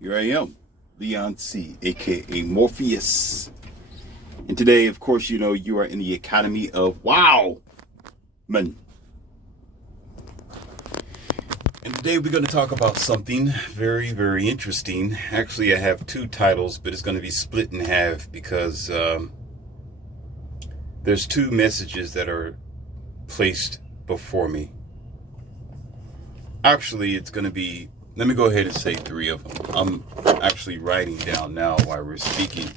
Here I am, Leon C., aka Morpheus. And today, of course, you are in the Academy of Wow Man. And today we're going to talk about something very, very interesting. Actually, I have two titles, but it's going to be split in half because there's two messages that are placed before me. Actually, it's going to be, let me go ahead and say three of them. I'm actually writing down now while we're speaking.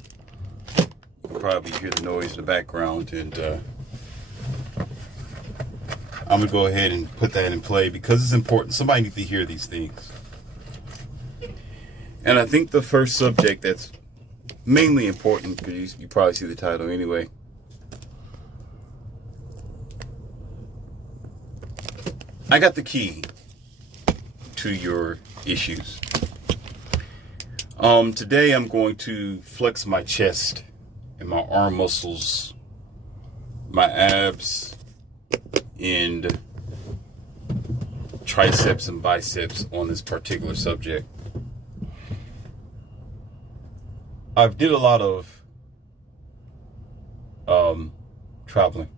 You'll probably hear the noise in the background, and I'm going to go ahead and put that in play because it's important. Somebody needs to hear these things. And I think the first subject that's mainly important, because you probably see the title anyway. I got the key to your issues. Today I'm going to flex my chest and my arm muscles, my abs, and triceps and biceps on this particular subject. I've did a lot of traveling.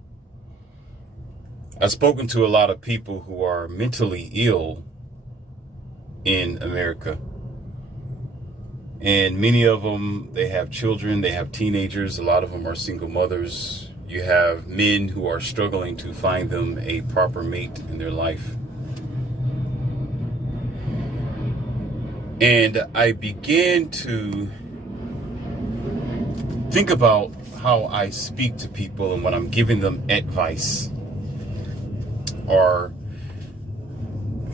I've spoken to a lot of people who are mentally ill in America. And many of them, they have children, they have teenagers, a lot of them are single mothers. You have men who are struggling to find them a proper mate in their life. And I began to think about how I speak to people and when I'm giving them advice or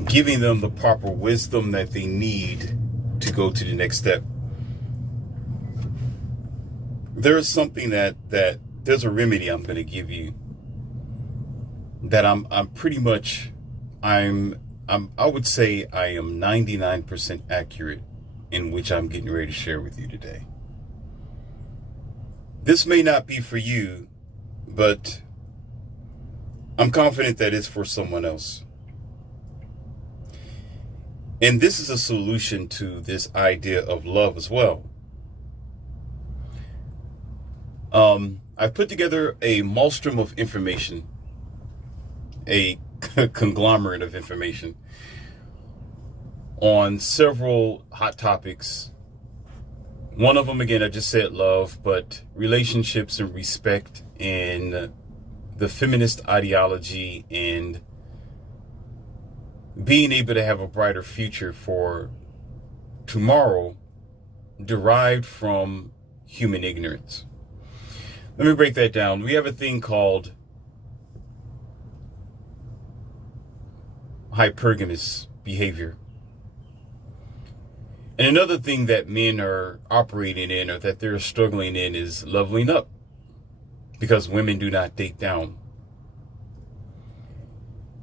giving them the proper wisdom that they need to go to the next step. There is something that there's a remedy I'm going to give you that I would say I am 99% accurate in which I'm getting ready to share with you today. This may not be for you, but I'm confident that it's for someone else. And this is a solution to this idea of love as well. I've put together a maelstrom of information, a conglomerate of information on several hot topics. One of them, again, I just said love, but relationships and respect and the feminist ideology and being able to have a brighter future for tomorrow derived from human ignorance. Let me break that down. We have a thing called hypergamous behavior. And another thing that men are operating in or that they're struggling in is leveling up, because women do not date down.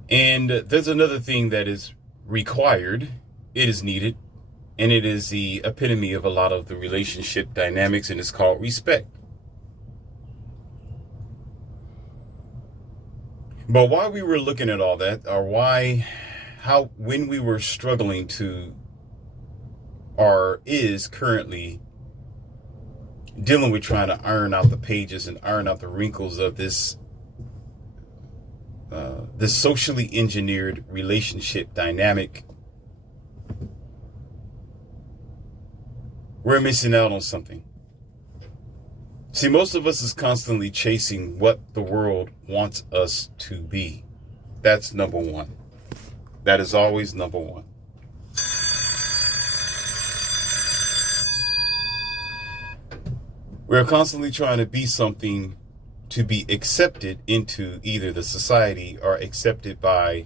And there's another thing that is required, it is needed, and it is the epitome of a lot of the relationship dynamics, and it's called respect. But while we were looking at all that, or when we were struggling to, or is currently dealing with trying to iron out the pages and iron out the wrinkles of this socially engineered relationship dynamic, we're missing out on something. See, most of us is constantly chasing what the world wants us to be. That's number one. That is always number one. We're constantly trying to be something to be accepted into either the society or accepted by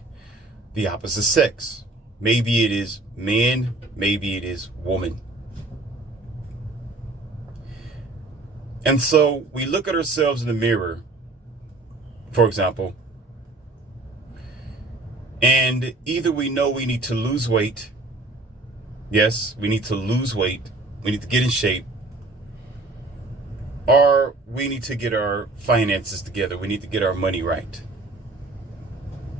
the opposite sex. Maybe it is man, maybe it is woman. And so we look at ourselves in the mirror, for example, and either we know we need to lose weight. Yes, we need to lose weight. We need to get in shape. Or we need to get our finances together. We need to get our money right.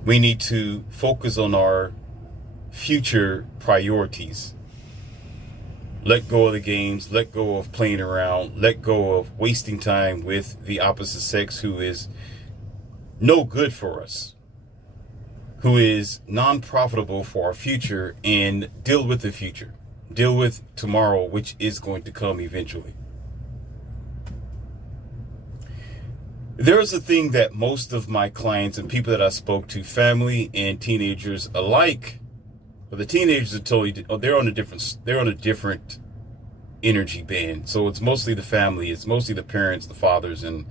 We need to focus on our future priorities. Let go of the games, let go of playing around, let go of wasting time with the opposite sex who is no good for us, who is non-profitable for our future, and deal with the future. Deal with tomorrow, which is going to come eventually. There's a thing that most of my clients and people that I spoke to, family and teenagers alike, but the teenagers are totally, they're on a different energy band. So it's mostly the family, it's mostly the parents, the fathers, and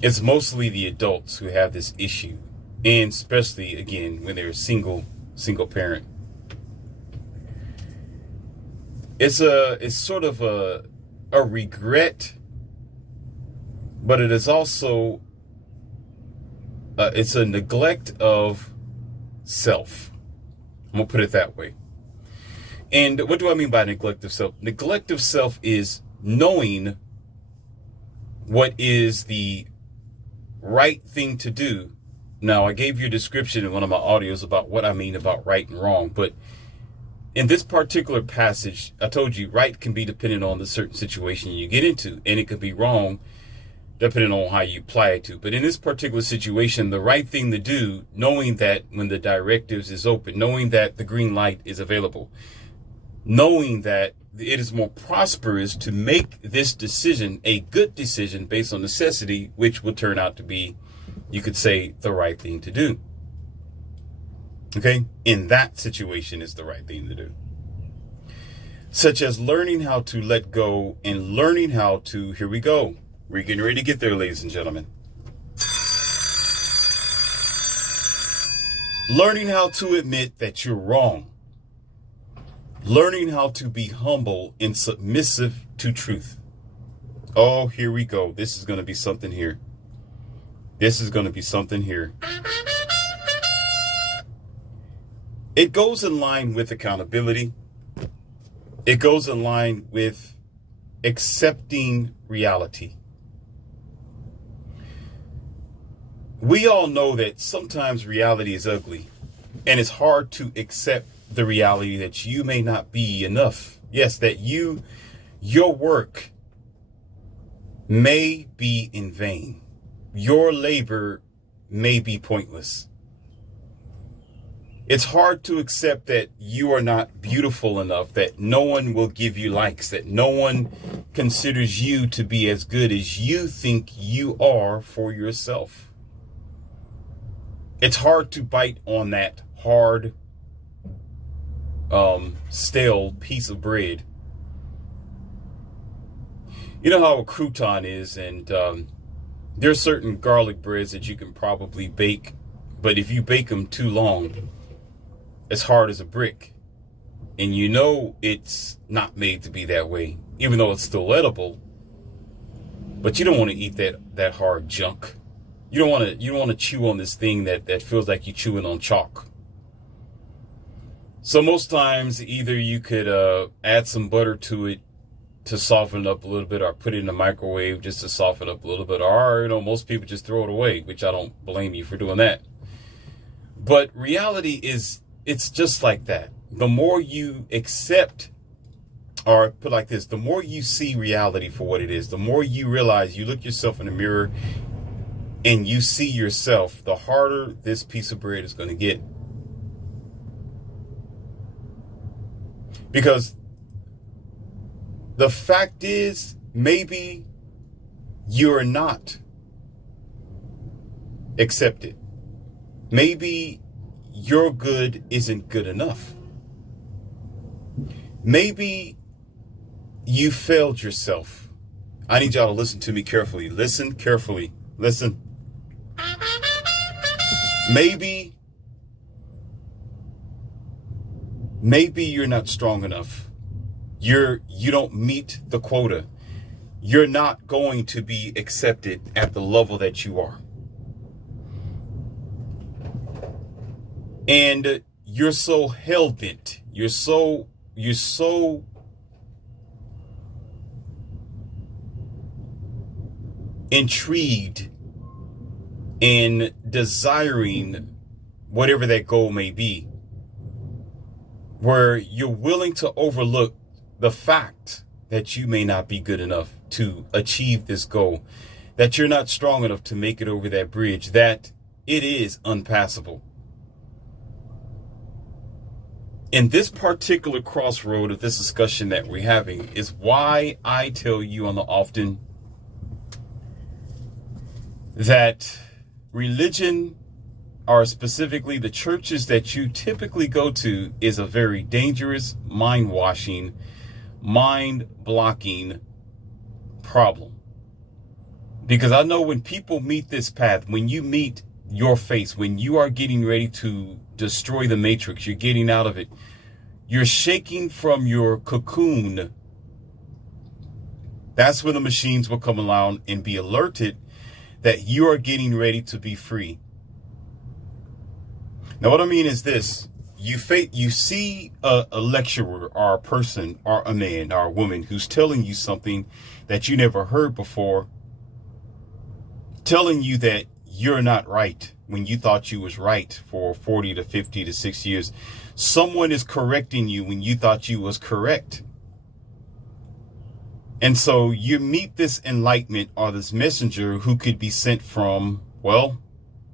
it's mostly the adults who have this issue. And especially, again, when they're single parent. It's sort of a regret, but it is also it's a neglect of self. I'm gonna put it that way. And what do I mean by neglect of self? Neglect of self is knowing what is the right thing to do. Now, I gave you a description in one of my audios about what I mean about right and wrong, but in this particular passage, I told you right can be dependent on the certain situation you get into, and it could be wrong depending on how you apply it to. But in this particular situation, the right thing to do, knowing that when the directives is open, knowing that the green light is available, knowing that it is more prosperous to make this decision a good decision based on necessity, which will turn out to be, you could say, the right thing to do. Okay? In that situation is the right thing to do. Such as learning how to let go and learning how to, here we go. We're getting ready to get there, ladies and gentlemen. Learning how to admit that you're wrong. Learning how to be humble and submissive to truth. Oh, here we go. This is going to be something here. This is going to be something here. It goes in line with accountability. It goes in line with accepting reality. We all know that sometimes reality is ugly, and it's hard to accept the reality that you may not be enough. Yes, that your work may be in vain. Your labor may be pointless. It's hard to accept that you are not beautiful enough, that no one will give you likes, that no one considers you to be as good as you think you are for yourself. It's hard to bite on that hard, stale piece of bread. You know how a crouton is, and there's certain garlic breads that you can probably bake, but if you bake them too long, it's hard as a brick. And you know it's not made to be that way, even though it's still edible. But you don't want to eat that hard junk. You don't want to chew on this thing that feels like you're chewing on chalk. So most times either you could add some butter to it to soften it up a little bit, or put it in the microwave just to soften it up a little bit, or most people just throw it away, which I don't blame you for doing that. But reality is, it's just like that. The more you accept, or put like this, the more you see reality for what it is, the more you realize, you look yourself in the mirror and you see yourself, the harder this piece of bread is going to get. Because the fact is, maybe you're not accepted. Maybe your good isn't good enough. Maybe you failed yourself. I need y'all to listen to me carefully. Listen carefully. Listen. Maybe you're not strong enough. You don't meet the quota. You're not going to be accepted at the level that you are. And you're so hell-bent. You're so intrigued in desiring whatever that goal may be, where you're willing to overlook the fact that you may not be good enough to achieve this goal, that you're not strong enough to make it over that bridge, that it is unpassable. In this particular crossroad of this discussion that we're having is why I tell you on the often that religion, or specifically the churches that you typically go to, is a very dangerous, mind-washing, mind-blocking problem. Because I know when people meet this path, when you meet your face, when you are getting ready to destroy the matrix, you're getting out of it, you're shaking from your cocoon. That's when the machines will come along and be alerted that you are getting ready to be free. Now, what I mean is this: you see a lecturer or a person or a man or a woman who's telling you something that you never heard before, telling you that you're not right when you thought you was right for 40 to 50 to 60 years. Someone is correcting you when you thought you was correct. And so you meet this enlightenment or this messenger who could be sent from the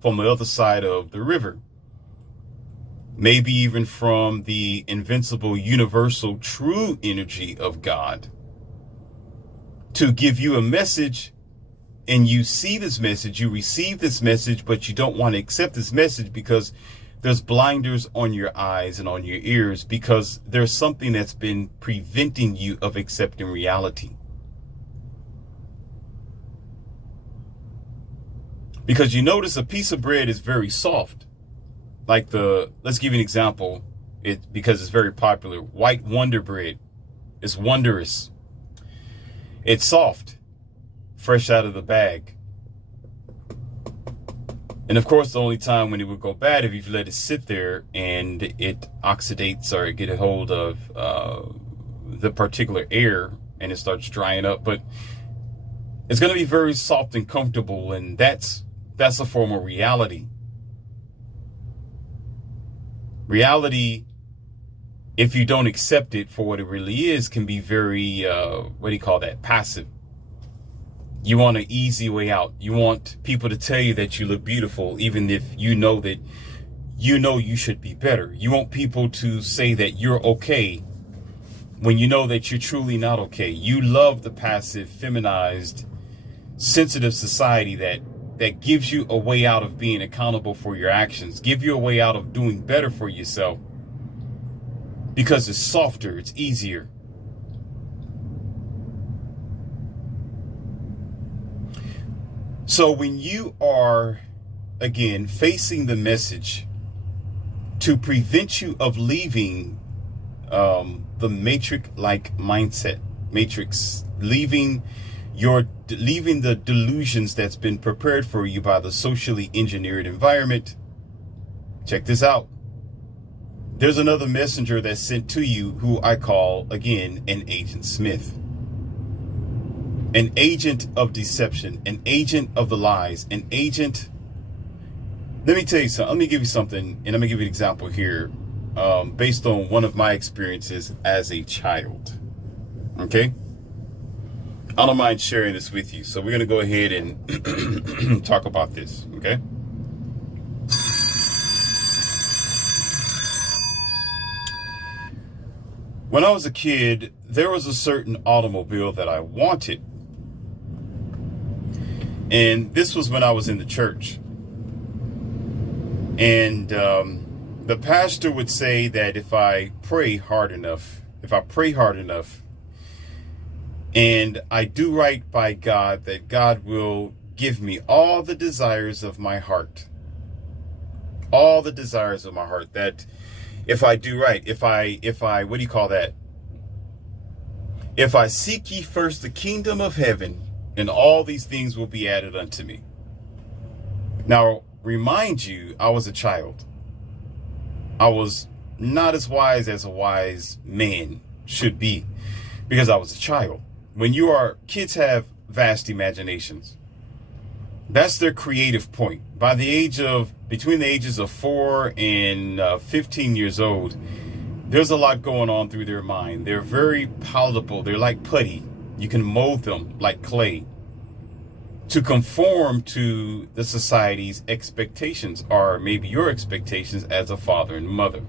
other side of the river. Maybe even from the invincible, universal, true energy of God, to give you a message. And you see this message, you receive this message, but you don't want to accept this message because there's blinders on your eyes and on your ears, because there's something that's been preventing you of accepting reality. Because you notice a piece of bread is very soft. Like let's give you an example, because it's very popular. White Wonder Bread is wondrous. It's soft, fresh out of the bag. And of course, the only time when it would go bad if you let it sit there and it oxidates or get a hold of the particular air and it starts drying up. But it's going to be very soft and comfortable, and that's a form of reality. Reality, if you don't accept it for what it really is, can be very, passive. You want an easy way out. You want people to tell you that you look beautiful, even if you know that you should be better. You want people to say that you're okay when you know that you're truly not okay. You love the passive, feminized, sensitive society that gives you a way out of being accountable for your actions, give you a way out of doing better for yourself, because it's softer, it's easier. So when you are, again, facing the message to prevent you of leaving the matrix-like mindset, leaving the delusions that's been prepared for you by the socially engineered environment, check this out. There's another messenger that's sent to you who I call, again, an Agent Smith. An agent of deception, an agent of the lies, an agent. Let me tell you something. Let me give you something, and I'm going to give you an example here based on one of my experiences as a child. Okay? I don't mind sharing this with you. So we're going to go ahead and talk about this. Okay? When I was a kid, there was a certain automobile that I wanted. And this was when I was in the church. And the pastor would say that if I pray hard enough, and I do right by God, that God will give me all the desires of my heart. All the desires of my heart. That if I do right, if I, what do you call that? If I seek ye first the kingdom of heaven, and all these things will be added unto me. Now, remind you, I was a child. I was not as wise as a wise man should be, because I was a child. When kids have vast imaginations. That's their creative point. Between the ages of 4 and 15 years old, There's a lot going on through their mind. They're very palatable. They're like putty. You can mold them like clay to conform to the society's expectations, or maybe your expectations as a father and mother.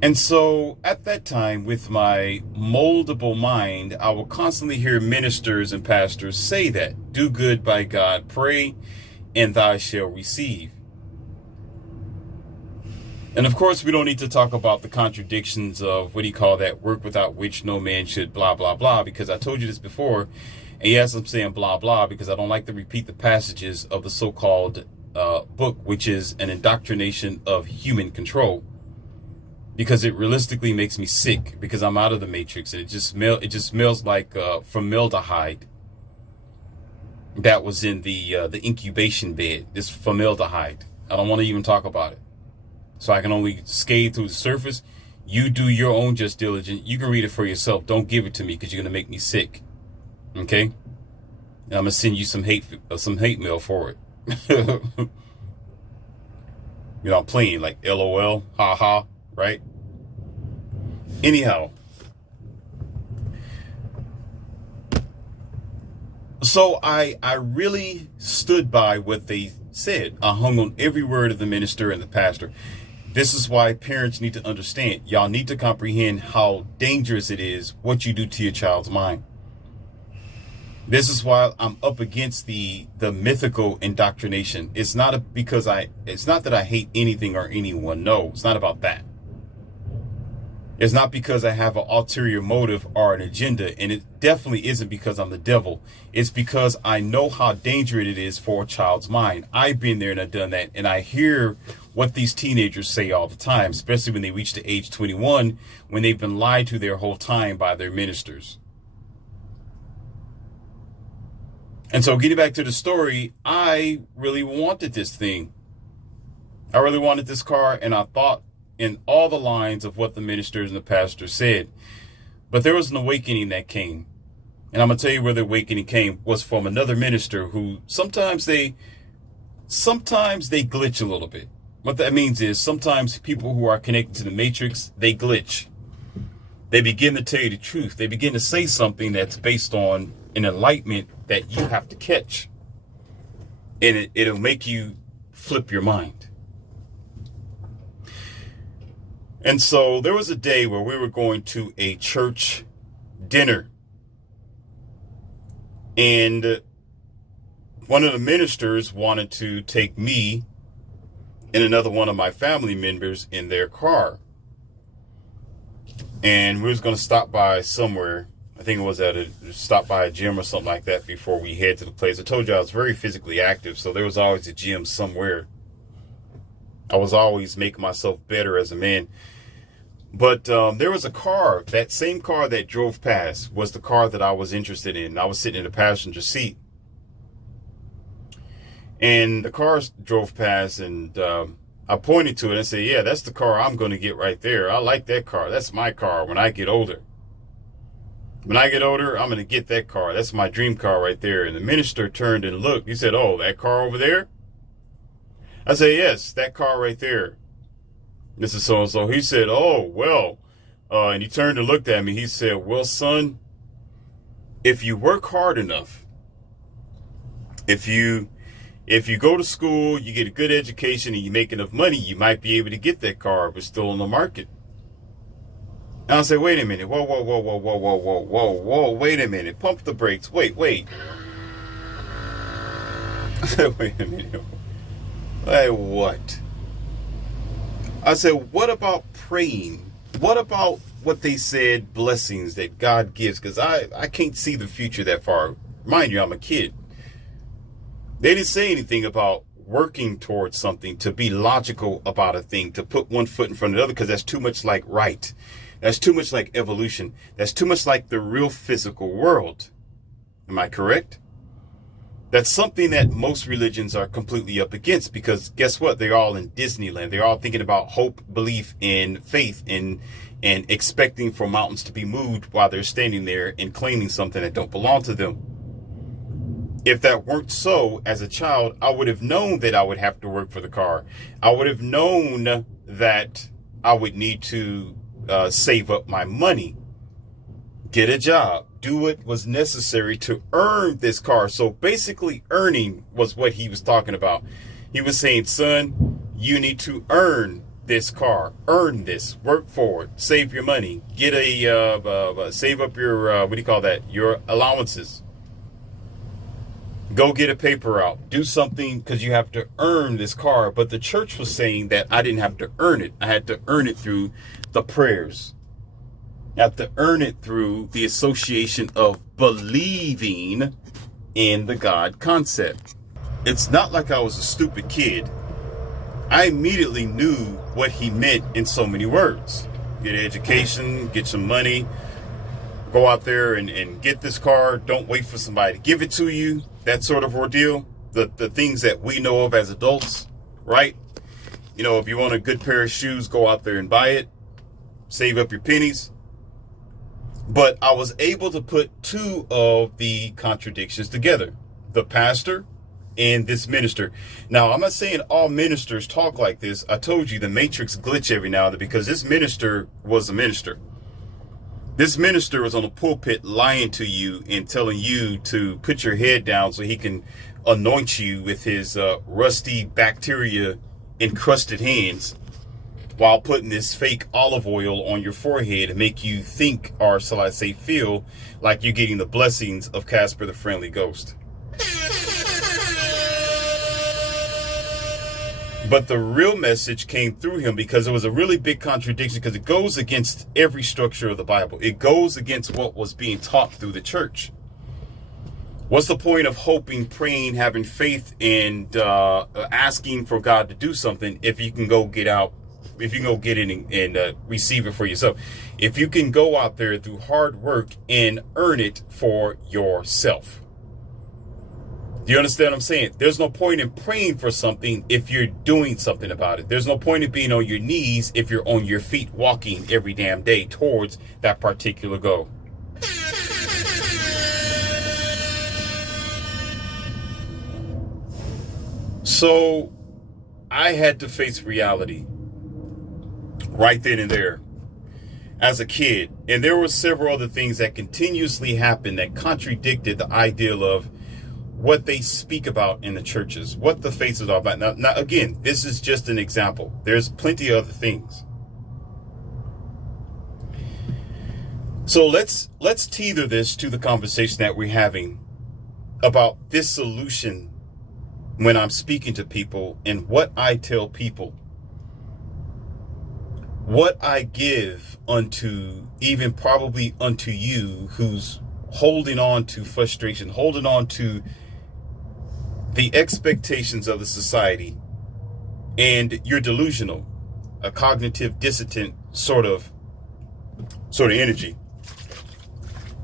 And so at that time, with my moldable mind, I will constantly hear ministers and pastors say that, do good by God, pray, and thou shalt receive. And of course, we don't need to talk about the contradictions of, what do you call that, work without which no man should blah, blah, blah, because I told you this before. And yes, I'm saying blah, blah, because I don't like to repeat the passages of the so-called book, which is an indoctrination of human control, because it realistically makes me sick, because I'm out of the matrix, and it just smells like formaldehyde that was in the incubation bed. This formaldehyde. I don't want to even talk about it. So I can only skate through the surface. You do your own just diligence. You can read it for yourself. Don't give it to me, because you're going to make me sick. Okay? And I'm going to send you some hate mail for it. I'm playing like LOL, haha, right? Anyhow. So I really stood by what they said. I hung on every word of the minister and the pastor. This is why parents need to understand. Y'all need to comprehend how dangerous it is what you do to your child's mind. This is why I'm up against the mythical indoctrination. It's not that I hate anything or anyone. No, it's not about that. It's not because I have an ulterior motive or an agenda, and it definitely isn't because I'm the devil. It's because I know how dangerous it is for a child's mind. I've been there and I've done that, and I hear what these teenagers say all the time, especially when they reach the age 21, when they've been lied to their whole time by their ministers. And so getting back to the story, I really wanted this thing. I really wanted this car, and I thought in all the lines of what the ministers and the pastor said. But there was an awakening that came. And I'm going to tell you where the awakening came was from another minister who sometimes they glitch a little bit. What that means is sometimes people who are connected to the matrix, they glitch. They begin to tell you the truth. They begin to say something that's based on an enlightenment that you have to catch. And it'll make you flip your mind. And so there was a day where we were going to a church dinner. And one of the ministers wanted to take me and another one of my family members in their car. And we was going to stop by somewhere. I think it was stop by a gym or something like that before we head to the place. I told you I was very physically active, so there was always a gym somewhere. I was always making myself better as a man. But there was a car, that same car that drove past was the car that I was interested in. I was sitting in the passenger seat. And the car drove past, and I pointed to it and said, yeah, that's the car I'm going to get right there. I like that car. That's my car when I get older. When I get older, I'm going to get that car. That's my dream car right there. And the minister turned and looked. He said, oh, that car over there? I said, yes, that car right there. This is so-and-so. He said, oh, well, and he turned and looked at me. He said, well, son, if you work hard enough, if you go to school, you get a good education, and you make enough money, you might be able to get that car if it's still on the market. And I said, wait a minute. Whoa, whoa, whoa, whoa, whoa, whoa, whoa, whoa, whoa. Wait a minute. Pump the brakes. Wait. I said, wait a minute. Hey, what? I said, what about praying? What about what they said, blessings that God gives? Because I can't see the future that far. Mind you, I'm a kid. They didn't say anything about working towards something, to be logical about a thing, to put one foot in front of the other, because that's too much like right. That's too much like evolution. That's too much like the real physical world. Am I correct? That's something that most religions are completely up against, because guess what? They're all in Disneyland. They're all thinking about hope, belief, and faith, and expecting for mountains to be moved while they're standing there and claiming something that don't belong to them. If that weren't so, as a child, I would have known that I would have to work for the car. I would have known that I would need to save up my money, get a job, do what was necessary to earn this car. So basically, earning was what he was talking about. He was saying, son, you need to earn this car, earn this, work for it, save your money, get save up your, what do you call that? Your allowances. Go get a paper route. Do something because you have to earn this car. But the church was saying that I didn't have to earn it. I had to earn it through the prayers. I have to earn it through the association of believing in the God concept. It's not like I was a stupid kid. I immediately knew what he meant in so many words. Get an education, get some money, go out there and get this car. Don't wait for somebody to give it to you. That sort of ordeal. The things that we know of as adults, right? You know, if you want a good pair of shoes, go out there and buy it. Save up your pennies. But I was able to put two of the contradictions together. The pastor and this minister. Now, I'm not saying all ministers talk like this. I told you the matrix glitch every now and then because this minister was a minister. This minister was on the pulpit lying to you and telling you to put your head down so he can anoint you with his rusty bacteria encrusted hands while putting this fake olive oil on your forehead and make you think, or shall I say feel, like you're getting the blessings of Casper the Friendly Ghost. But the real message came through him because it was a really big contradiction because it goes against every structure of the Bible. It goes against what was being taught through the church. What's the point of hoping, praying, having faith, and asking for God to do something if you can go get out, if you can go get it and receive it for yourself? If you can go out there through hard work and earn it for yourself. Do you understand what I'm saying? There's no point in praying for something if you're doing something about it. There's no point in being on your knees if you're on your feet walking every damn day towards that particular goal. So I had to face reality right then and there as a kid. And there were several other things that continuously happened that contradicted the ideal of what they speak about in the churches, what the faces are about. Now, again, this is just an example. There's plenty of other things. So let's tether this to the conversation that we're having about this solution when I'm speaking to people and what I tell people. What I give unto, even probably unto you who's holding on to frustration, holding on to the expectations of the society, and you're delusional, a cognitive dissonant sort of energy.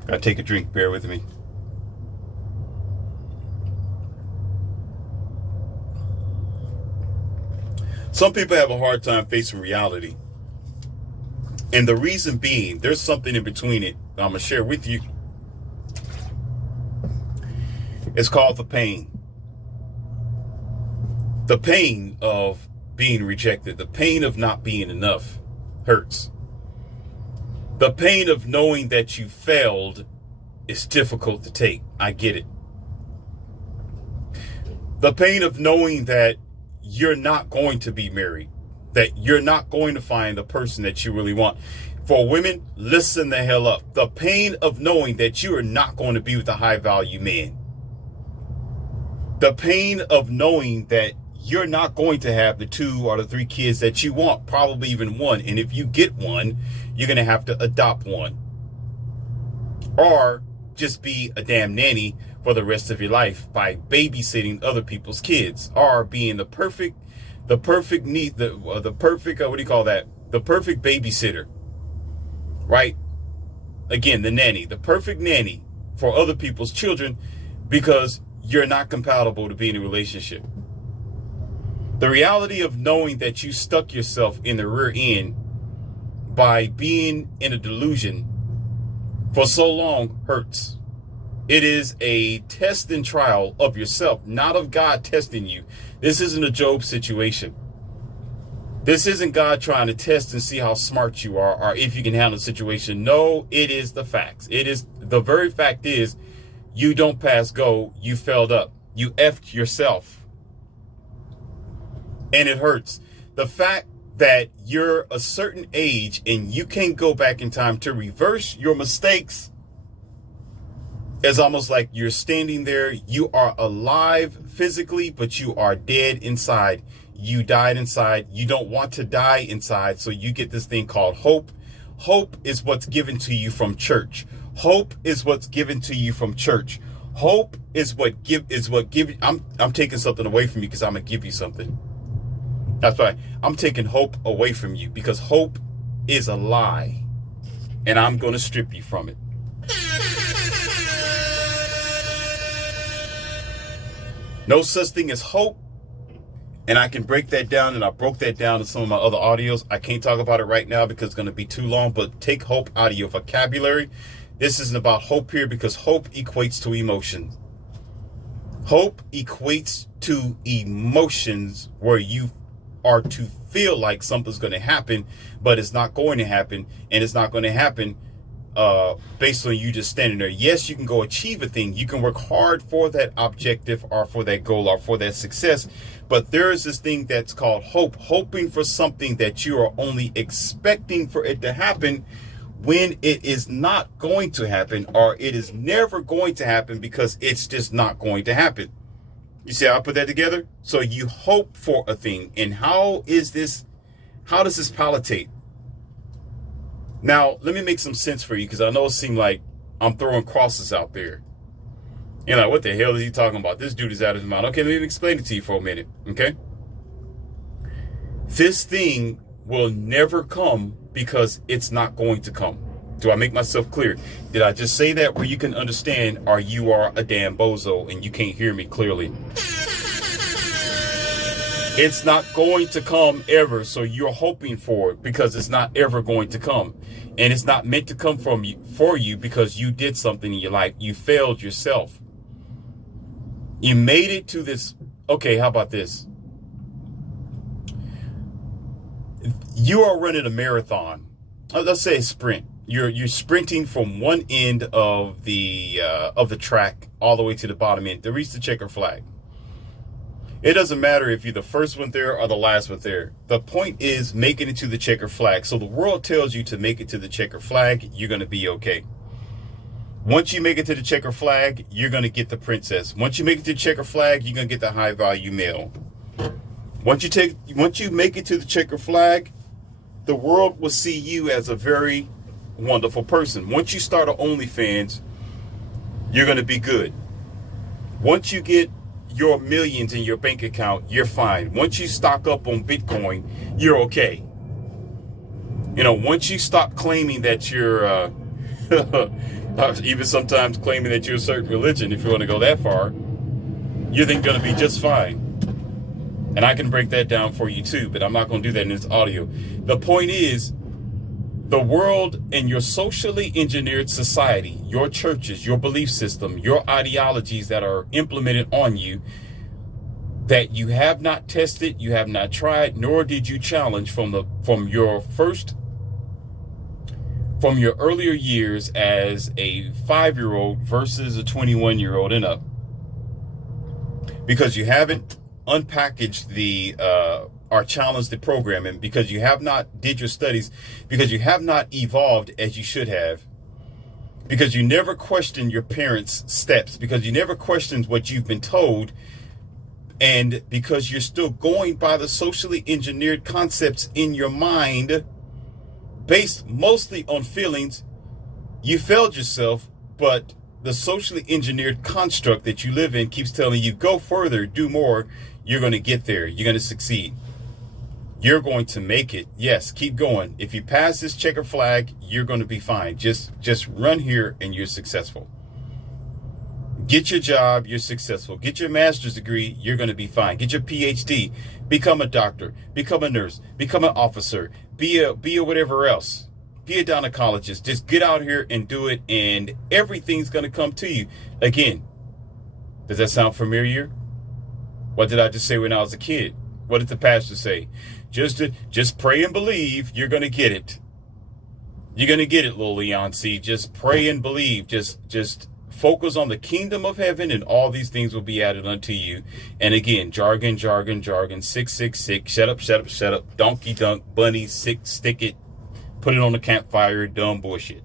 Gotta take a drink, bear with me. Some people have a hard time facing reality. And the reason being, there's something in between it I'm gonna share with you. It's called the pain. The pain of being rejected, the pain of not being enough hurts. The pain of knowing that you failed is difficult to take. I get it. The pain of knowing that you're not going to be married, that you're not going to find the person that you really want. For women, listen the hell up. The pain of knowing that you are not going to be with a high value man. The pain of knowing that you're not going to have the 2 or the 3 kids that you want, probably even 1. And if you get 1, you're going to have to adopt 1. Or just be a damn nanny for the rest of your life by babysitting other people's kids, or being the perfect babysitter, right? Again, the nanny, the perfect nanny for other people's children, because you're not compatible to be in a relationship. The reality of knowing that you stuck yourself in the rear end by being in a delusion for so long hurts. It is a test and trial of yourself, not of God testing you. This isn't a Job situation. This isn't God trying to test and see how smart you are or if you can handle the situation. No, it is the facts. It is the very fact is you don't pass go. You failed up. You effed yourself. And it hurts. The fact that you're a certain age and you can't go back in time to reverse your mistakes is almost like you're standing there. You are alive physically, but you are dead inside. You died inside. You don't want to die inside. So you get this thing called hope. Hope is what's given to you from church. Hope is what's given to you from church. Hope is what give. I'm taking something away from you because I'm gonna give you something. That's right. I'm taking hope away from you because hope is a lie, and I'm gonna strip you from it. No such thing as hope. And I can break that down, and I broke that down in some of my other audios. I can't talk about it right now because it's going to be too long, but take hope out of your vocabulary. This isn't about hope here because hope equates to emotions. Hope equates to emotions where you are to feel like something's going to happen, but it's not going to happen, and it's not going to happen based on you just standing there. Yes, you can go achieve a thing. You can work hard for that objective or for that goal or for that success. But there is this thing that's called hope, hoping for something that you are only expecting for it to happen when it is not going to happen, or it is never going to happen because it's just not going to happen. You see how I put that together? So you hope for a thing. And how does this palliate? Now, let me make some sense for you because I know it seemed like I'm throwing crosses out there. You're like, what the hell is he talking about? This dude is out of his mind. Okay, let me explain it to you for a minute, okay? This thing will never come because it's not going to come. Do I make myself clear? Did I just say that where you can understand, or you are a damn bozo and you can't hear me clearly? It's not going to come ever, so you're hoping for it because it's not ever going to come. And it's not meant to come for you because you did something in your life. You failed yourself. You made it to this. Okay, how about this? You are running a marathon. Let's say a sprint. You're sprinting from one end of the track all the way to the bottom end to reach the checker flag. It doesn't matter if you're the first one there or the last one there. The point is making it to the checker flag. So the world tells you to make it to the checker flag, you're going to be okay. Once you make it to the checker flag, you're going to get the princess. Once you make it to the checker flag, you're going to get the high value male. Once you make it to the checker flag, the world will see you as a very wonderful person. Once you start an OnlyFans, you're going to be good. Once you get your millions in your bank account, you're fine. Once you stock up on Bitcoin, you're okay. You know, once you stop claiming that you're even sometimes claiming that you're a certain religion, if you want to go that far, you're then going to be just fine. And I can break that down for you too, but I'm not going to do that in this audio. The point is, the world and your socially engineered society, your churches, your belief system, your ideologies that are implemented on you, that you have not tested, you have not tried, nor did you challenge from your earlier years as a 5-year-old versus a 21-year-old and up, because you haven't unpackaged or challenged the programming, because you have not did your studies, because you have not evolved as you should have, because you never questioned your parents' steps, because you never questioned what you've been told, and because you're still going by the socially engineered concepts in your mind based mostly on feelings. You failed yourself, but the socially engineered construct that you live in keeps telling you, go further, do more. You're going to get there. You're going to succeed. You're going to make it. Yes, keep going. If you pass this checker flag, you're going to be fine. Just run here and you're successful. Get your job, you're successful. Get your master's degree, you're going to be fine. Get your PhD, become a doctor, become a nurse, become an officer, be a whatever else. be a gynecologist. Just get out here and do it, and everything's going to come to you. Again, does that sound familiar? What did I just say when I was a kid? What did the pastor say? Just pray and believe you're going to get it. You're going to get it, little Leon C. Just pray and believe. Just focus on the kingdom of heaven, and all these things will be added unto you. And again, jargon, 666, shut up, donkey dunk, bunny, stick it, put it on the campfire, dumb bullshit.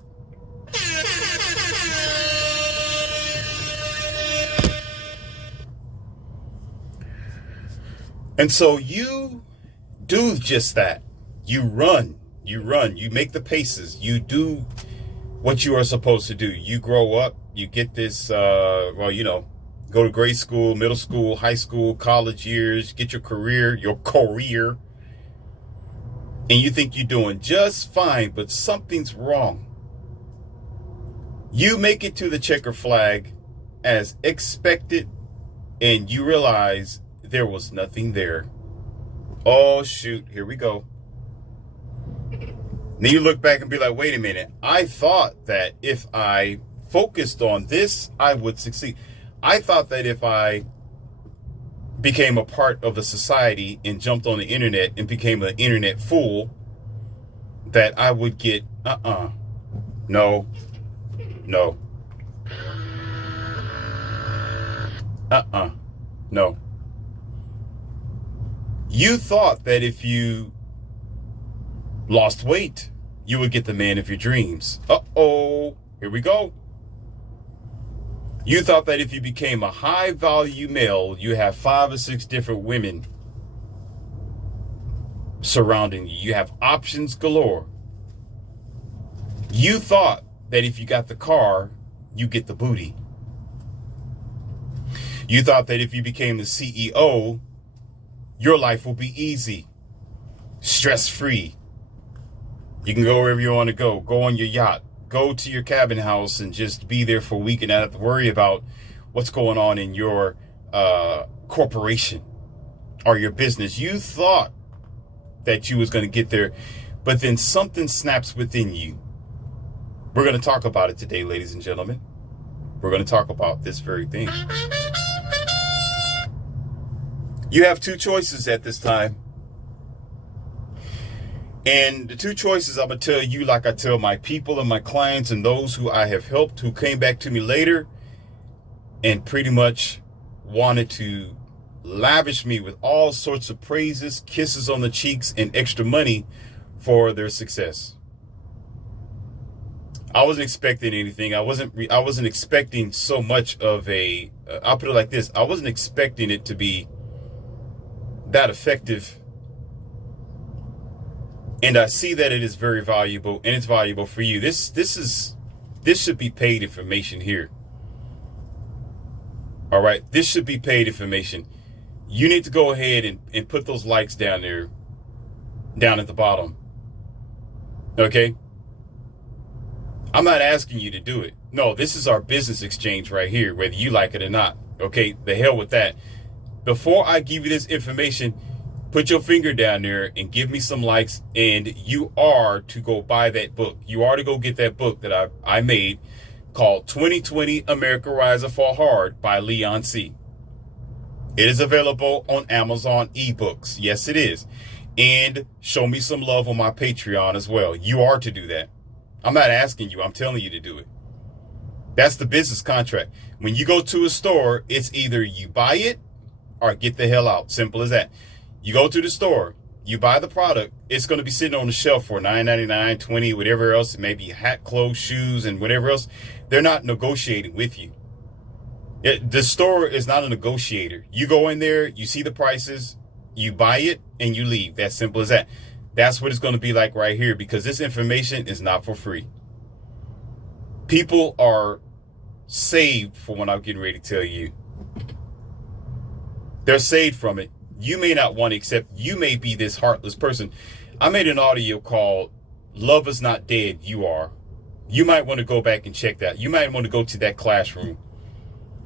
And so you do just that. You run, you make the paces, you do what you are supposed to do. You grow up, you get this, go to grade school, middle school, high school, college years, get your career, and you think you're doing just fine, but something's wrong. You make it to the checker flag as expected, and you realize there was nothing there. Oh, shoot, here we go. Then you look back and be like, wait a minute. I thought that if I focused on this, I would succeed. I thought that if I became a part of a society and jumped on the internet and became an internet fool, that I would get, no. No. You thought that if you lost weight, you would get the man of your dreams. Here we go. You thought that if you became a high value male, you have 5 or 6 different women surrounding you. You have options galore. You thought that if you got the car, you get the booty. You thought that if you became the CEO, your life will be easy, stress-free. You can go wherever you want to go on your yacht, go to your cabin house and just be there for a week and not have to worry about what's going on in your corporation or your business. You thought that you was going to get there, but then something snaps within you. We're going to talk about it today, ladies and gentlemen. We're going to talk about this very thing. You have 2 choices at this time. And the 2 choices I'm going to tell you, like I tell my people and my clients and those who I have helped who came back to me later and pretty much wanted to lavish me with all sorts of praises, kisses on the cheeks, and extra money for their success. I wasn't expecting anything. I wasn't expecting so much of I'll put it like this. I wasn't expecting it to be that effective. And I see that it is very valuable, and it's valuable for you. This should be paid information here. All right. This should be paid information. You need to go ahead and put those likes down there, down at the bottom. Okay. I'm not asking you to do it. No, this is our business exchange right here, whether you like it or not. Okay, the hell with that. Before I give you this information, put your finger down there and give me some likes, and you are to go buy that book. You are to go get that book that I made called 2020 America Rise or Fall Hard by Leon C. It is available on Amazon eBooks. Yes, it is. And show me some love on my Patreon as well. You are to do that. I'm not asking you. I'm telling you to do it. That's the business contract. When you go to a store, it's either you buy it or get the hell out. Simple as that. You go to the store, you buy the product. It's going to be sitting on the shelf for $9.99, $20, whatever else. It may be hat, clothes, shoes, and whatever else. They're not negotiating with you. The store is not a negotiator. You go in there, you see the prices, you buy it, and you leave. That's simple as that. That's what it's going to be like right here, because this information is not for free. People are saved for what I'm getting ready to tell you. They're saved from it. You may not want to accept. You may be this heartless person. I made an audio called Love Is Not Dead, You Are. You might want to go back and check that. You might want to go to that classroom.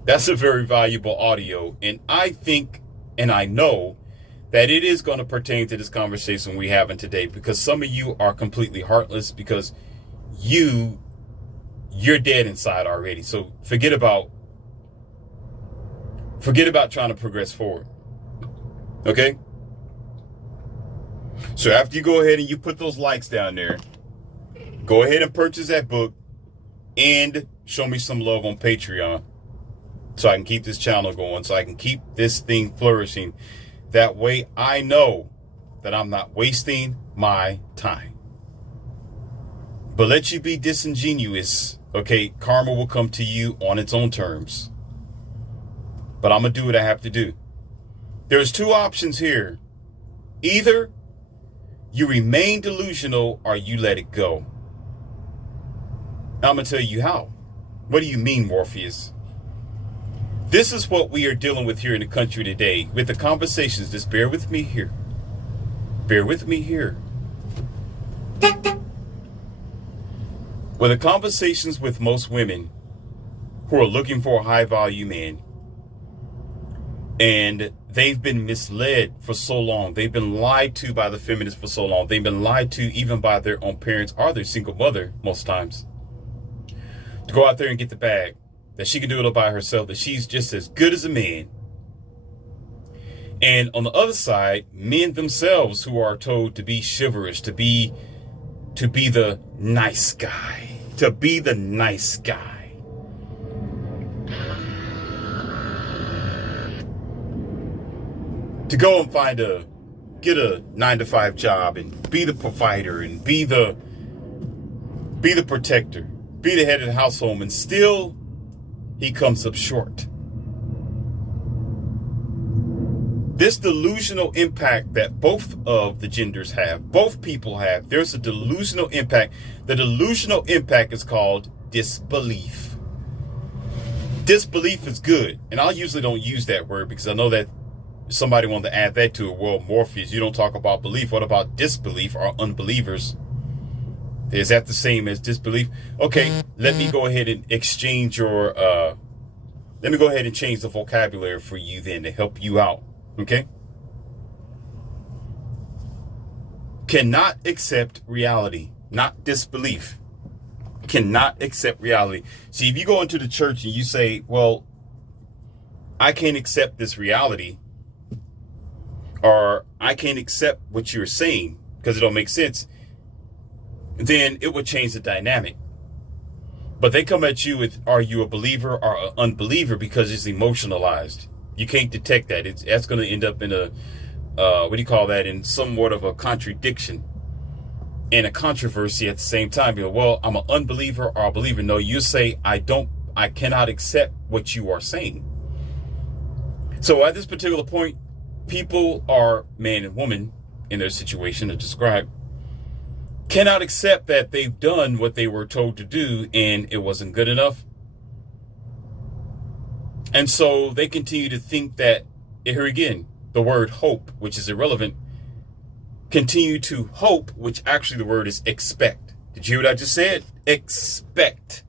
That's a very valuable audio. And I think, and I know, that it is going to pertain to this conversation we're having today, because some of you are completely heartless because you're dead inside already. So forget about trying to progress forward. Okay? So after you go ahead and you put those likes down there, go ahead and purchase that book and show me some love on Patreon so I can keep this channel going, so I can keep this thing flourishing. That way I know that I'm not wasting my time. But let you be disingenuous, okay? Karma will come to you on its own terms. But I'm going to do what I have to do. There's two options here. Either you remain delusional or you let it go. I'm going to tell you how. What do you mean, Morpheus? This is what we are dealing with here in the country today with the conversations. Just bear with me here. Bear with me here. With the conversations with most women who are looking for a high value man, and they've been misled for so long. They've been lied to by the feminists for so long. They've been lied to even by their own parents or their single mother most times. To go out there and get the bag, that she can do it all by herself, that she's just as good as a man. And on the other side, men themselves who are told to be chivalrous, to be the nice guy, to be the nice guy. To go and get a 9-to-5 job and be the provider and be the protector, be the head of the household, and still he comes up short. This delusional impact that both of the genders have, both people have, there's a delusional impact. The delusional impact is called disbelief. Disbelief is good, and I usually don't use that word because I know that somebody wanted to add that to it. Well, Morpheus, you don't talk about belief. What about disbelief or unbelievers? Is that the same as disbelief? Okay, let me go ahead and exchange your, let me go ahead and change the vocabulary for you then to help you out. Okay? Cannot accept reality, not disbelief. Cannot accept reality. See, if you go into the church and you say, well, I can't accept this reality, or I can't accept what you're saying because it don't make sense, then it would change the dynamic. But they come at you with, are you a believer or an unbeliever, because it's emotionalized. You can't detect that. That's going to end up in a, in somewhat of a contradiction and a controversy at the same time. You go, well, I'm an unbeliever or a believer. No, you say, I cannot accept what you are saying. So at this particular point, people are, man and woman in their situation to describe, cannot accept that they've done what they were told to do and it wasn't good enough. And so they continue to think that, here again, the word hope, which is irrelevant, continue to hope, which actually the word is expect. Did you hear what I just said? Expect.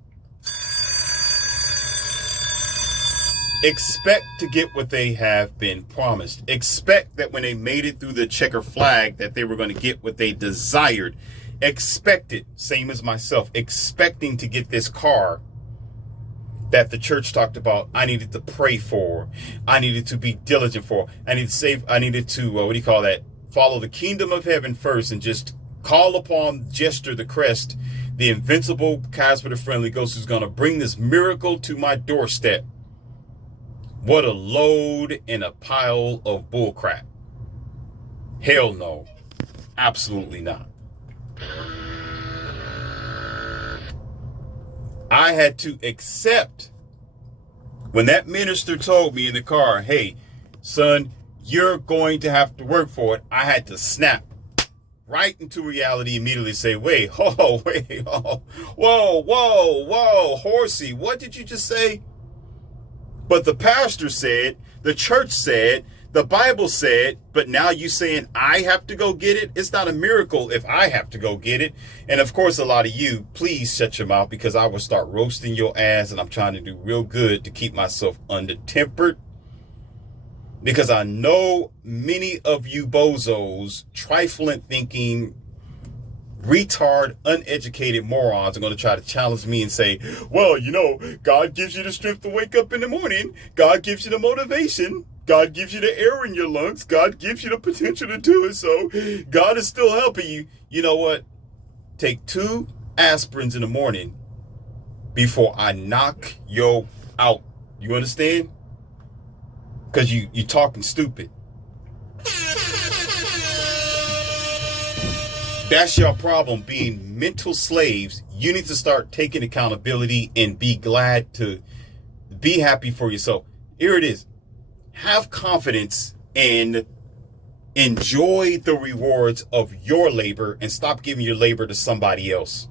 Expect to get what they have been promised. Expect that when they made it through the checker flag that they were going to get what they desired. Expect it, same as myself, expecting to get this car that the church talked about. I needed to pray for. I needed to be diligent for. I needed to follow the kingdom of heaven first and just call upon Jester the Crest, the invincible Casper the Friendly Ghost, who's going to bring this miracle to my doorstep. What a load and a pile of bullcrap. Hell no. Absolutely not. I had to accept when that minister told me in the car, hey, son, you're going to have to work for it. I had to snap right into reality immediately, say, wait, whoa, horsey, what did you just say? But the pastor said, the church said, the Bible said, but now you saying I have to go get it? It's not a miracle if I have to go get it. And of course, a lot of you, please shut your mouth, because I will start roasting your ass, and I'm trying to do real good to keep myself under tempered. Because I know many of you bozos, trifling thinking, retard, uneducated morons are going to try to challenge me and say, well, God gives you the strength to wake up in the morning. God gives you the motivation. God gives you the air in your lungs. God gives you the potential to do it. So God is still helping you. You know what? Take 2 aspirins in the morning before I knock you out. You understand? Because you talking stupid. That's your problem, being mental slaves. You need to start taking accountability and be glad to be happy for yourself. Here it is. Have confidence and enjoy the rewards of your labor and stop giving your labor to somebody else.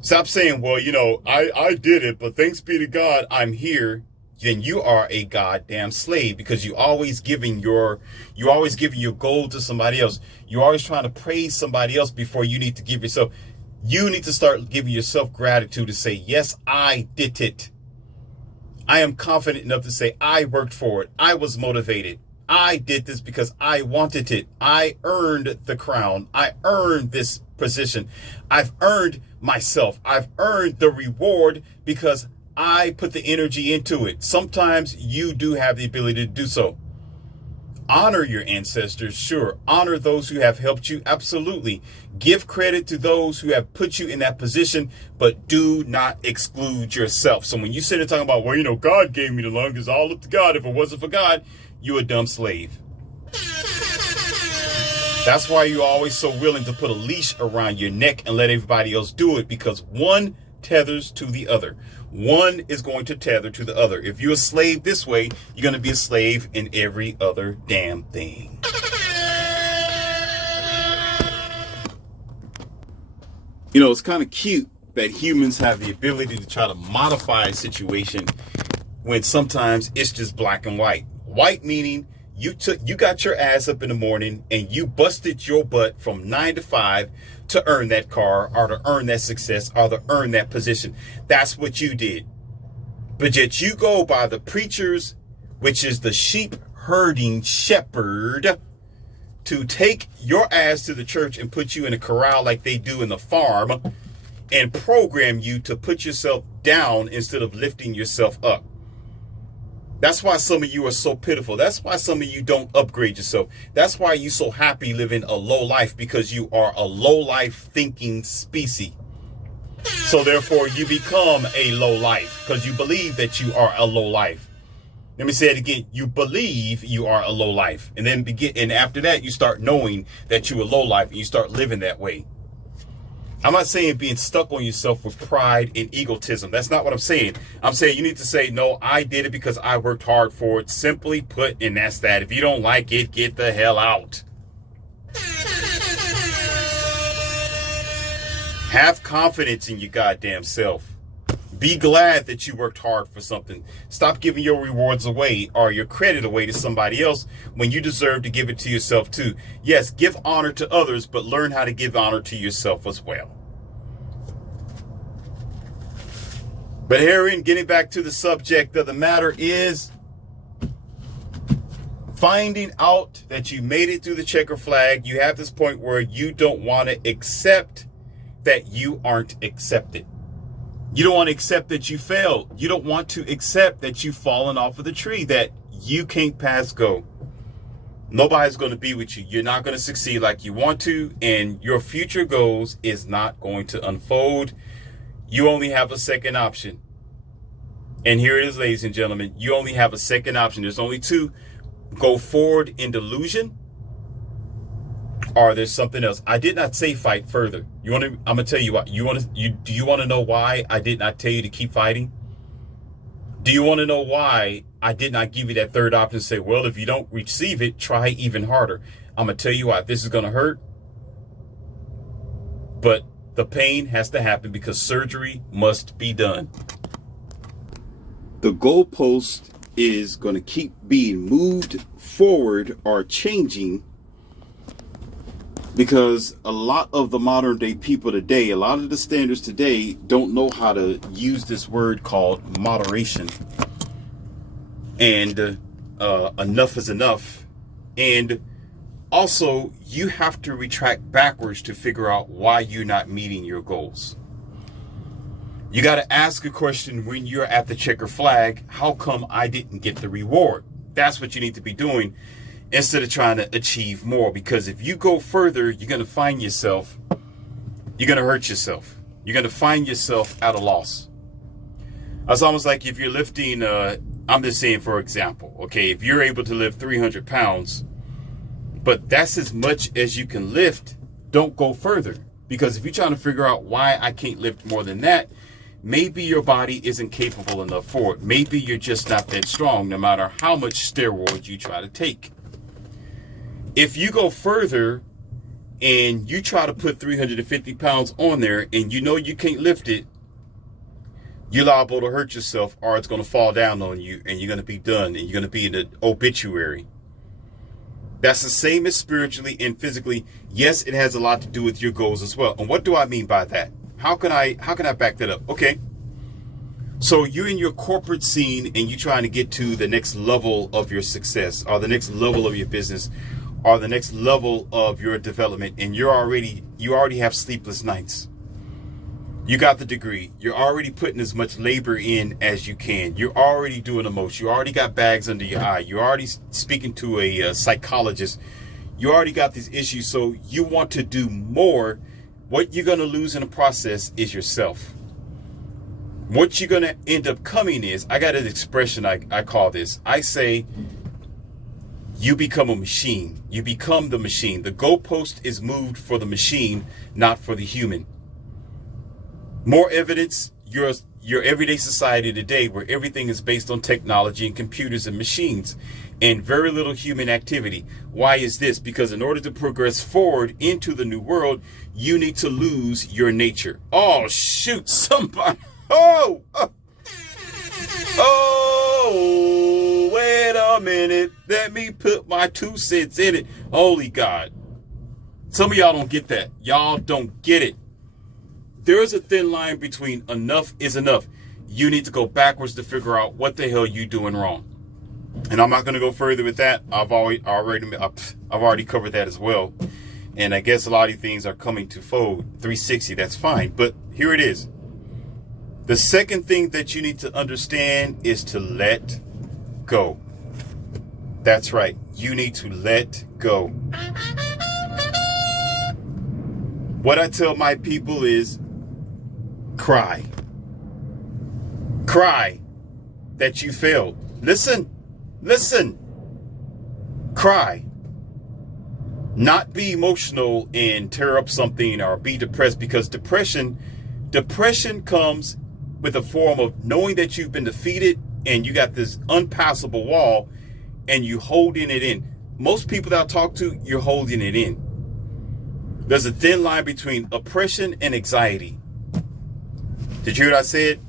Stop saying, well, I did it, but thanks be to God, I'm here. Then you are a goddamn slave because you always giving your gold to somebody else. You're always trying to praise somebody else before you need to give yourself. You need to start giving yourself gratitude to say, yes, I did it. I am confident enough to say I worked for it. I was motivated. I did this because I wanted it. I earned the crown. I earned this position. I've earned myself. I've earned the reward because I put the energy into it. Sometimes you do have the ability to do so. Honor your ancestors, sure. Honor those who have helped you, absolutely. Give credit to those who have put you in that position, but do not exclude yourself. So when you sit there talking about, well, God gave me the lung, it's all up to God. If it wasn't for God, you're a dumb slave. That's why you're always so willing to put a leash around your neck and let everybody else do it, because one tethers to the other. One is going to tether to the other. If you're a slave this way, you're going to be a slave in every other damn thing. It's kind of cute that humans have the ability to try to modify a situation when sometimes it's just black and white. White meaning you got your ass up in the morning and you busted your butt from 9 to 5 to earn that car or to earn that success or to earn that position. That's what you did. But yet you go by the preachers, which is the sheep herding shepherd, to take your ass to the church and put you in a corral like they do in the farm and program you to put yourself down instead of lifting yourself up. That's why some of you are so pitiful. That's why some of you don't upgrade yourself. That's why you're so happy living a low life, because you are a low life thinking species. So therefore you become a low life because you believe that you are a low life. Let me say it again. You believe you are a low life, and then and after that you start knowing that you're a low life and you start living that way. I'm not saying being stuck on yourself with pride and egotism. That's not what I'm saying. I'm saying you need to say, no, I did it because I worked hard for it. Simply put, and that's that. If you don't like it, get the hell out. Have confidence in your goddamn self. Be glad that you worked hard for something. Stop giving your rewards away or your credit away to somebody else when you deserve to give it to yourself too. Yes, give honor to others, but learn how to give honor to yourself as well. But herein, getting back to the subject of the matter is finding out that you made it through the checker flag. You have this point where you don't want to accept that you aren't accepted. You don't want to accept that you failed. You don't want to accept that you've fallen off of the tree, that you can't pass go. Nobody's going to be with you. You're not going to succeed like you want to, and your future goals is not going to unfold. You only have a second option. And here it is, ladies and gentlemen. You only have a second option. There's only two. Go forward in delusion, or there's something else. I did not say fight further. I'm gonna tell you what. Do you want to know why I did not tell you to keep fighting? Do you want to know why I did not give you that third option and say, well, if you don't receive it, try even harder? I'm gonna tell you why. This is gonna hurt, but the pain has to happen because surgery must be done. The goalpost is going to keep being moved forward or changing, because a lot of the modern day people today, a lot of the standards today don't know how to use this word called moderation. And enough is enough. And Also, you have to retract backwards to figure out why you're not meeting your goals. You got to ask a question when you're at the checker flag. How come I didn't get the reward? That's what you need to be doing instead of trying to achieve more. Because if you go further, you're going to find yourself, you're going to hurt yourself. You're going to find yourself at a loss. It's almost like if you're lifting, I'm just saying, for example, okay, if you're able to lift 300 pounds, but that's as much as you can lift, don't go further. Because if you're trying to figure out why I can't lift more than that, maybe your body isn't capable enough for it. Maybe you're just not that strong, no matter how much steroids you try to take. If you go further and you try to put 350 pounds on there and you know you can't lift it, you're liable to hurt yourself, or it's going to fall down on you and you're going to be done and you're going to be in the obituary. That's the same as spiritually and physically. Yes, it has a lot to do with your goals as well. And what do I mean by that? How can I back that up? Okay. So you're in your corporate scene and you're trying to get to the next level of your success, or the next level of your business, or the next level of your development, and you already have sleepless nights. You got the degree. You're already putting as much labor in as you can. You're already doing the most. You already got bags under your eye. You're already speaking to a psychologist. You already got these issues. So you want to do more. What you're going to lose in the process is yourself. What you're going to end up coming is, I got an expression I call this. I say, you become a machine. You become the machine. The goalpost is moved for the machine, not for the human. More evidence, your everyday society today, where everything is based on technology and computers and machines, and very little human activity. Why is this? Because in order to progress forward into the new world, you need to lose your nature. Oh, shoot, somebody. Oh, wait a minute. Let me put my 2 cents in it. Holy God. Some of y'all don't get that. Y'all don't get it. There is a thin line between enough is enough. You need to go backwards to figure out what the hell you're doing wrong. And I'm not going to go further with that. I've already covered that as well. And I guess a lot of things are coming to fold. 360, that's fine. But here it is. The second thing that you need to understand is to let go. That's right. You need to let go. What I tell my people is, cry. Cry that you failed. Listen. Cry. Not be emotional and tear up something or be depressed, because depression comes with a form of knowing that you've been defeated and you got this unpassable wall and you holding it in. Most people that I talk to, you're holding it in. There's a thin line between oppression and anxiety. Did you hear what I said?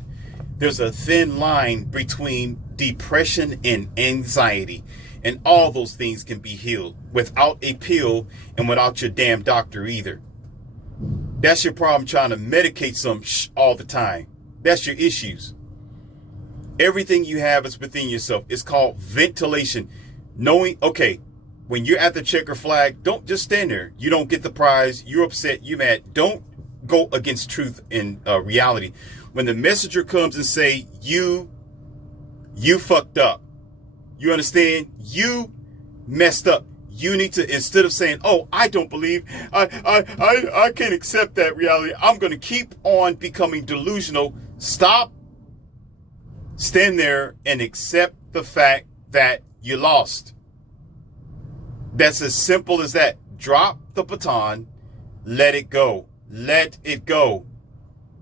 There's a thin line between depression and anxiety. And all those things can be healed without a pill and without your damn doctor either. That's your problem, trying to medicate all the time. That's your issues. Everything you have is within yourself. It's called ventilation. Knowing, okay, when you're at the checker flag, don't just stand there. You don't get the prize. You're upset. You're mad. Don't go against truth and reality. When the messenger comes and say, you fucked up. You understand? You messed up. You need to, instead of saying, oh, I don't believe, I can't accept that reality, I'm going to keep on becoming delusional. Stop. Stand there and accept the fact that you lost. That's as simple as that. Drop the baton. Let it go. Let it go.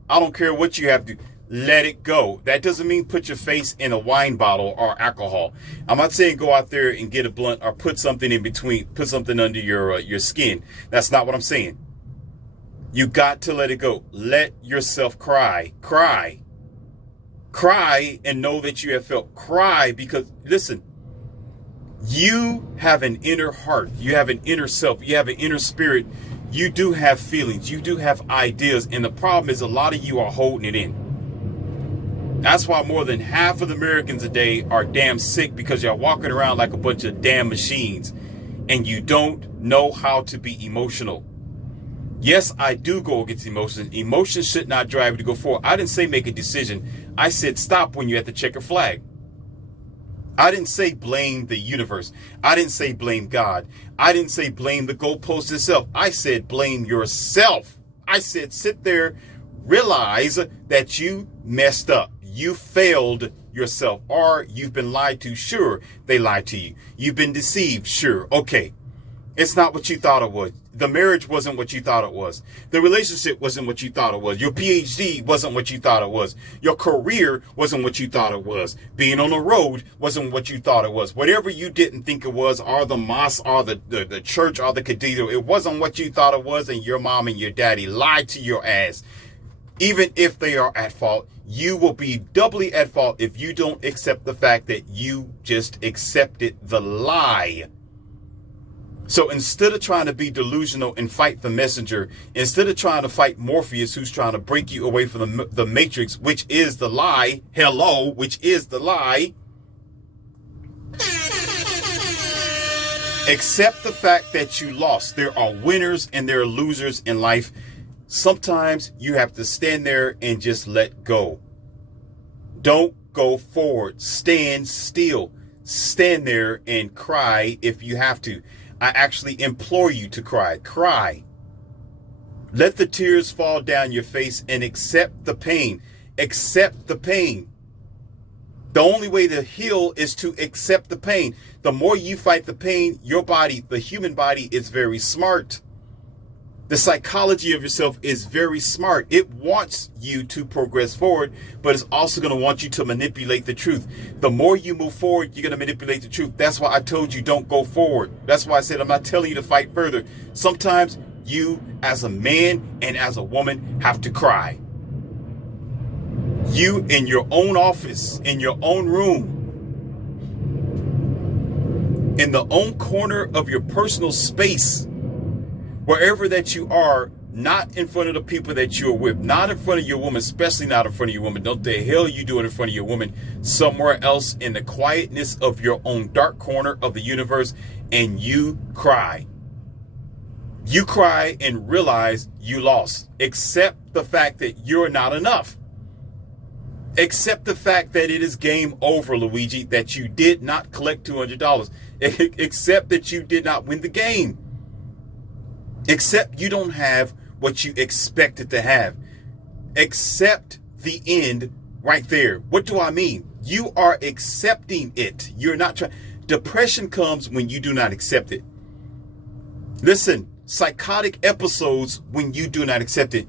I don't care what you have to do. Let it go. That doesn't mean put your face in a wine bottle or alcohol. I'm not saying go out there and get a blunt or put something in between, put something under your skin. That's not what I'm saying. You got to let it go. Let yourself cry. Cry. Cry and know that you have felt. Cry because, listen, you have an inner heart. You have an inner self. You have an inner spirit. You do have feelings. You do have ideas. And the problem is a lot of you are holding it in. That's why more than half of the Americans today are damn sick, because you're walking around like a bunch of damn machines. and you don't know how to be emotional. Yes, I do go against emotions. Emotions should not drive you to go forward. I didn't say make a decision. I said stop when you're at the checkered flag. I didn't say blame the universe. I didn't say blame God. I didn't say blame the goalpost itself. I said blame yourself. I said sit there, realize that you messed up. You failed yourself, or you've been lied to. Sure, they lied to you. You've been deceived. Sure. Okay. It's not what you thought it was. The marriage wasn't what you thought it was. The relationship wasn't what you thought it was. Your PhD wasn't what you thought it was. Your career wasn't what you thought it was. Being on the road wasn't what you thought it was. Whatever you didn't think it was, or the mosque, or the church, or the cathedral, it wasn't what you thought it was, and your mom and your daddy lied to your ass. Even if they are at fault, you will be doubly at fault if you don't accept the fact that you just accepted the lie. So instead of trying to be delusional and fight the messenger, instead of trying to fight Morpheus, who's trying to break you away from the matrix, which is the lie, which is the lie, accept the fact that you lost. There are winners and there are losers in life. Sometimes you have to stand there and just let go. Don't go forward. Stand still. Stand there and cry if you have to. I actually implore you to cry. Cry. Let the tears fall down your face and accept the pain. Accept the pain. The only way to heal is to accept the pain. The more you fight the pain, your body, the human body, is very smart. The psychology of yourself is very smart. It wants you to progress forward, but it's also going to want you to manipulate the truth. The more you move forward, you're going to manipulate the truth. That's why I told you don't go forward. That's why I said I'm not telling you to fight further. Sometimes you, as a man and as a woman, have to cry. You in your own office, in your own room, in the own corner of your personal space, wherever that you are, not in front of the people that you're with, not in front of your woman, especially not in front of your woman. What the hell you doing in front of your woman? Somewhere else in the quietness of your own dark corner of the universe, and you cry. You cry and realize you lost. Accept the fact that you're not enough. Accept the fact that it is game over, Luigi, that you did not collect $200. Accept that you did not win the game. Except you don't have what you expected to have. Accept the end right there. What do I mean? You are accepting it. You're not trying. Depression comes when you do not accept it. Listen, psychotic episodes when you do not accept it.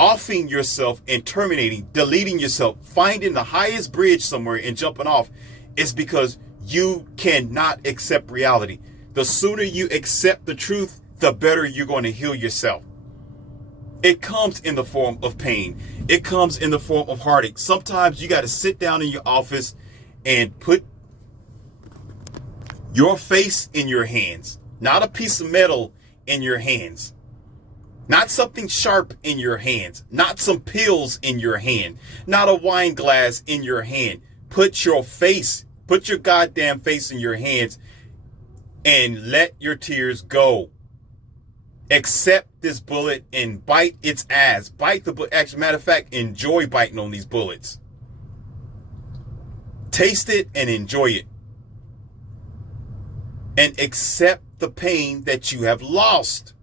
Offing yourself and terminating, deleting yourself, finding the highest bridge somewhere and jumping off is because you cannot accept reality. The sooner you accept the truth, the better you're going to heal yourself. It comes in the form of pain. It comes in the form of heartache. Sometimes you got to sit down in your office and put your face in your hands, not a piece of metal in your hands, not something sharp in your hands, not some pills in your hand, not a wine glass in your hand. Put your face, put your goddamn face in your hands and let your tears go. Accept this bullet and bite its ass. Bite the bullet. Actually, matter of fact, enjoy biting on these bullets. Taste it and enjoy it. And accept the pain that you have lost.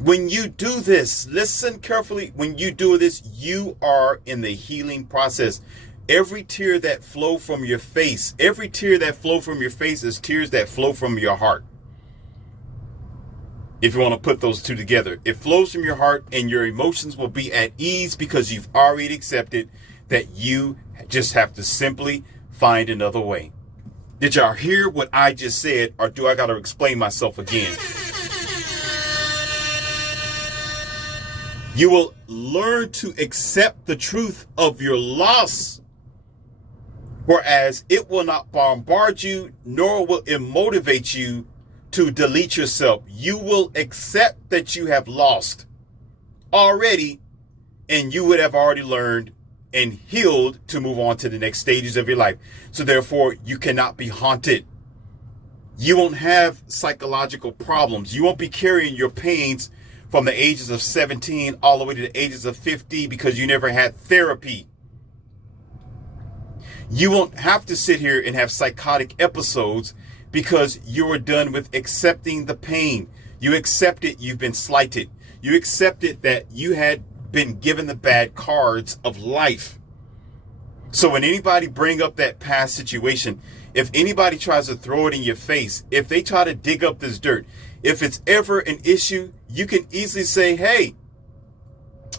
When you do this, listen carefully. When you do this, you are in the healing process. Every tear that flow from your face, every tear that flow from your face is tears that flow from your heart. If you want to put those two together, it flows from your heart and your emotions will be at ease because you've already accepted that you just have to simply find another way. Did y'all hear what I just said, or do I got to explain myself again? You will learn to accept the truth of your loss, whereas it will not bombard you, nor will it motivate you to delete yourself. You will accept that you have lost already, and you would have already learned and healed to move on to the next stages of your life. So therefore, you cannot be haunted. You won't have psychological problems. You won't be carrying your pains from the ages of 17 all the way to the ages of 50 because you never had therapy. You won't have to sit here and have psychotic episodes because you are done with accepting the pain. You accepted you've been slighted. You accepted that you had been given the bad cards of life. So when anybody bring up that past situation, if anybody tries to throw it in your face, if they try to dig up this dirt, if it's ever an issue, you can easily say, hey,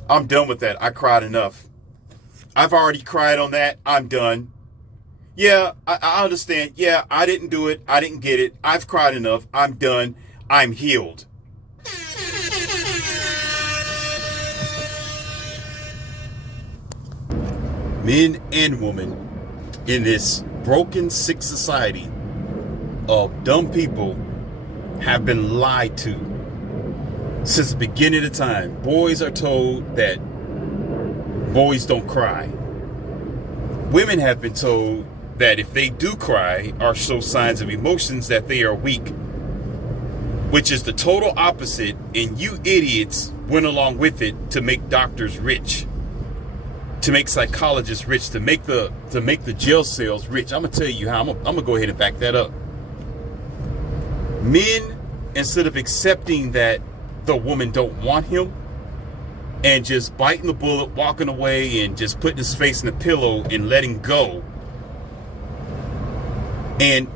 I'm done with that. I cried enough. I've already cried on that. I'm done. Yeah, I understand. Yeah, I didn't do it. I didn't get it. I've cried enough. I'm done. I'm healed. Men and women in this broken, sick society of dumb people have been lied to since the beginning of time. Boys are told that boys don't cry. Women have been told that if they do cry or show signs of emotions that they are weak, which is the total opposite, and you idiots went along with it to make doctors rich, to make psychologists rich, to make the jail cells rich. I'm gonna tell you how. I'm gonna go ahead and back that up. Men, instead of accepting that the woman don't want him and just biting the bullet, walking away, and just putting his face in the pillow and letting go. And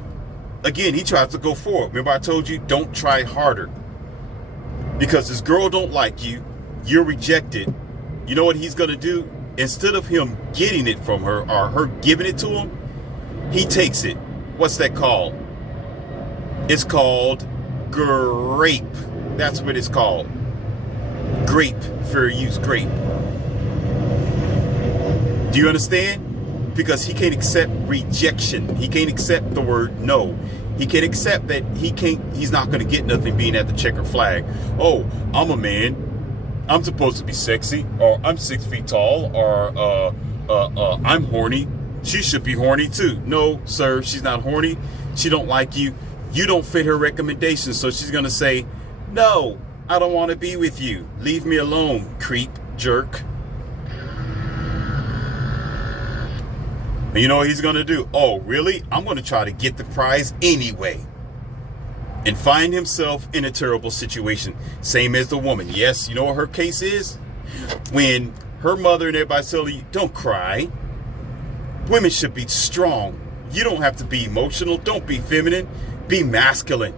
again, he tries to go forward. Remember I told you, don't try harder. Because this girl don't like you, you're rejected. You know what he's gonna do? Instead of him getting it from her or her giving it to him, he takes it. What's that called? It's called grape. That's what it's called. Grape, fair use, grape. Do you understand? Because he can't accept rejection. He can't accept the word no. He can't accept that he's not going to get nothing being at the checker flag. Oh, I'm a man. I'm supposed to be sexy, or I'm 6 feet tall, or I'm horny. She should be horny too. No, sir, she's not horny. She don't like you. You don't fit her recommendations, so she's gonna say, no, I don't want to be with you. Leave me alone, creep, jerk. And you know what he's gonna do? Oh, really? I'm gonna try to get the prize anyway. And find himself in a terrible situation. Same as the woman. Yes, you know what her case is? When her mother and everybody's telling you, don't cry. Women should be strong. You don't have to be emotional. Don't be feminine. Be masculine.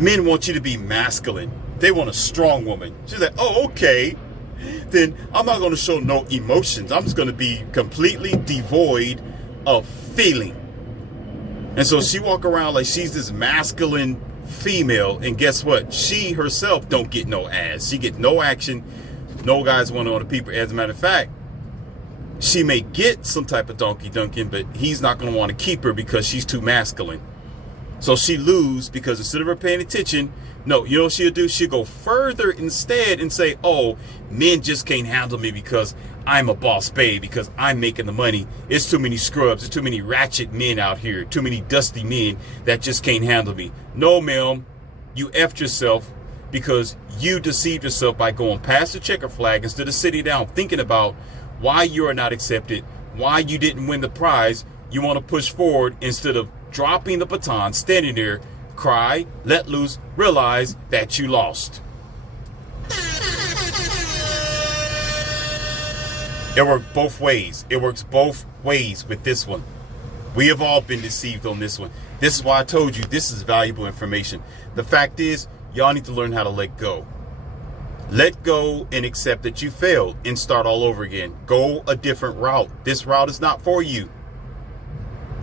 Men want you to be masculine. They want a strong woman. She's like, oh, okay. Then I'm not going to show no emotions. I'm just going to be completely devoid of feeling. And so she walk around like she's this masculine female, and guess what? She herself don't get no ass. She get no action. No guys want to people. As a matter of fact, she may get some type of donkey dunking, but he's not going to want to keep her because she's too masculine. So she lose because instead of her paying attention, no, you know what she'll do? She'll go further instead and say, oh, men just can't handle me because I'm a boss babe, because I'm making the money. It's too many scrubs. There's too many ratchet men out here. Too many dusty men that just can't handle me. No, ma'am, you effed yourself because you deceived yourself by going past the checker flag instead of sitting down thinking about why you are not accepted, why you didn't win the prize. You want to push forward instead of dropping the baton, standing there, cry, let loose, realize that you lost. It works both ways. It works both ways with this one. We have all been deceived on this one. This is why I told you this is valuable information. The fact is, y'all need to learn how to let go. Let go and accept that you failed and start all over again. Go a different route. This route is not for you.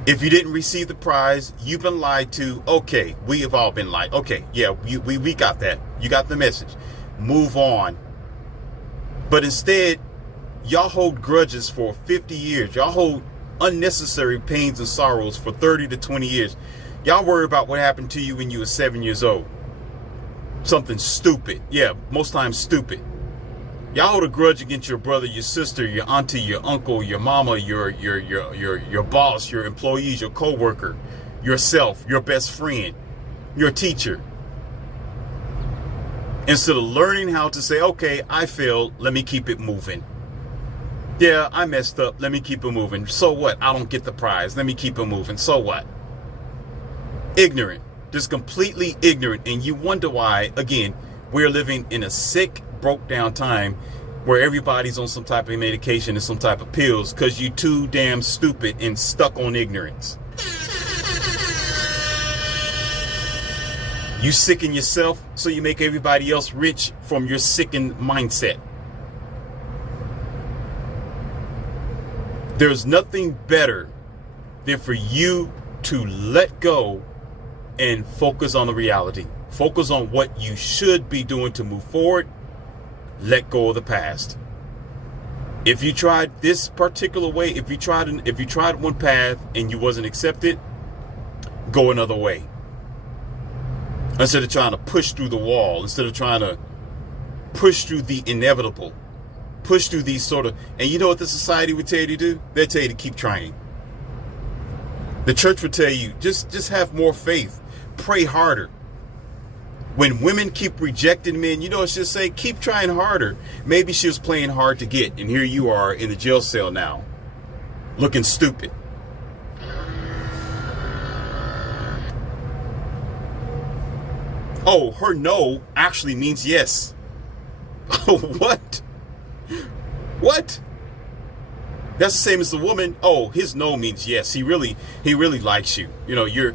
If you didn't receive the prize, you've been lied to. Okay, we have all been lied. Okay, yeah, we got that. You got the message. Move on. But instead, y'all hold grudges for 50 years. Y'all hold unnecessary pains and sorrows for 30 to 20 years. Y'all worry about what happened to you when you were 7 years old. Something stupid. Yeah, most times stupid. Y'all hold a grudge against your brother, your sister, your auntie, your uncle, your mama, your boss, your employees, your co-worker. yourself, your best friend, your teacher. Instead of learning how to say, okay, I failed, let me keep it moving. Yeah, I messed up, let me keep it moving. So what? I don't get the prize, let me keep it moving. So what? Ignorant, just completely ignorant. And you wonder why, again, we're living in a sick, broke down time where everybody's on some type of medication and some type of pills because you're too damn stupid and stuck on ignorance. You sicken yourself so you make everybody else rich from your sickened mindset. There's nothing better than for you to let go and focus on the reality. Focus on what you should be doing to move forward. Let go of the past. If you tried this particular way, if you tried one path and you wasn't accepted, go another way. Instead of trying to push through the wall, instead of trying to push through the inevitable, push through these sort of, and you know what the society would tell you to do? They'll tell you to keep trying. The church would tell you, just have more faith, pray harder. When women keep rejecting men, you know, it's just say, keep trying harder. Maybe she was playing hard to get, and here you are in the jail cell now, looking stupid. Oh, her no actually means yes. Oh, what? What? That's the same as the woman. Oh, his no means yes. He really likes you. You know, you're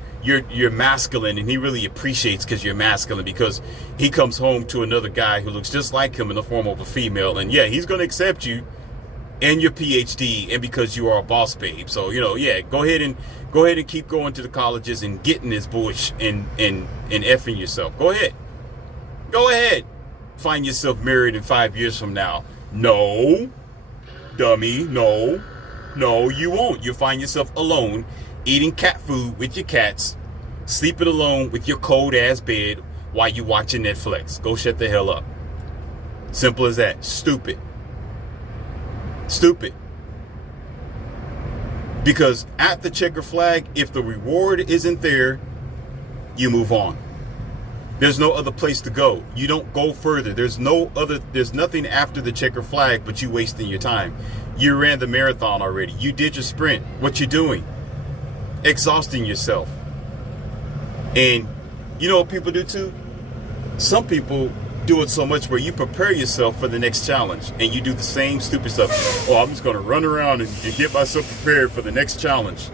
masculine, and he really appreciates because you're masculine, because he comes home to another guy who looks just like him in the form of a female, and yeah, he's gonna accept you and your PhD, and because you are a boss babe. So, you know, yeah, go ahead and keep going to the colleges and getting this bush and effing yourself. Go ahead. Find yourself married in 5 years from now. No, dummy, no, you won't. You'll find yourself alone, eating cat food with your cats, sleeping alone with your cold ass bed while you watching Netflix. Go shut the hell up. Simple as that. Stupid. Because at the checker flag, if the reward isn't there, you move on. There's no other place to go. You don't go further. There's nothing after the checker flag but you wasting your time. You ran the marathon already. You did your sprint. What you doing? Exhausting yourself. And you know what people do too? Some people do it so much where you prepare yourself for the next challenge and you do the same stupid stuff. Oh, I'm just going to run around and get myself prepared for the next challenge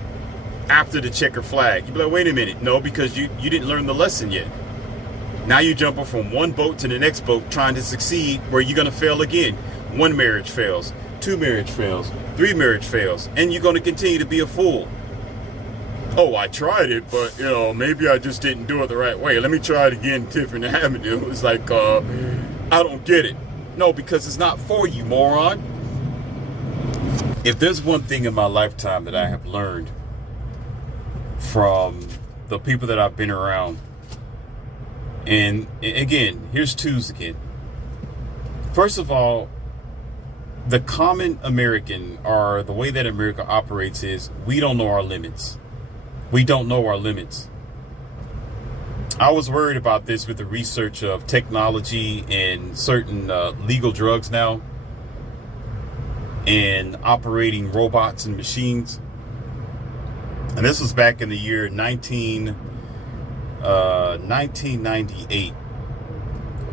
after the checker flag. You be like, wait a minute. No, because you didn't learn the lesson yet. Now you're jumping from one boat to the next boat trying to succeed, where you're going to fail again. 1 marriage fails, 2 marriage fails, 3 marriage fails, and you're going to continue to be a fool. Oh, I tried it, but, you know, maybe I just didn't do it the right way. Let me try it again, Tiffany Avenue. It's like, I don't get it. No, because it's not for you, moron. If there's one thing in my lifetime that I have learned from the people that I've been around, and again, here's twos again. First of all, the common American, or the way that America operates, is we don't know our limits. We don't know our limits. I was worried about this with the research of technology and certain legal drugs now, and operating robots and machines. And this was back in the year 1998.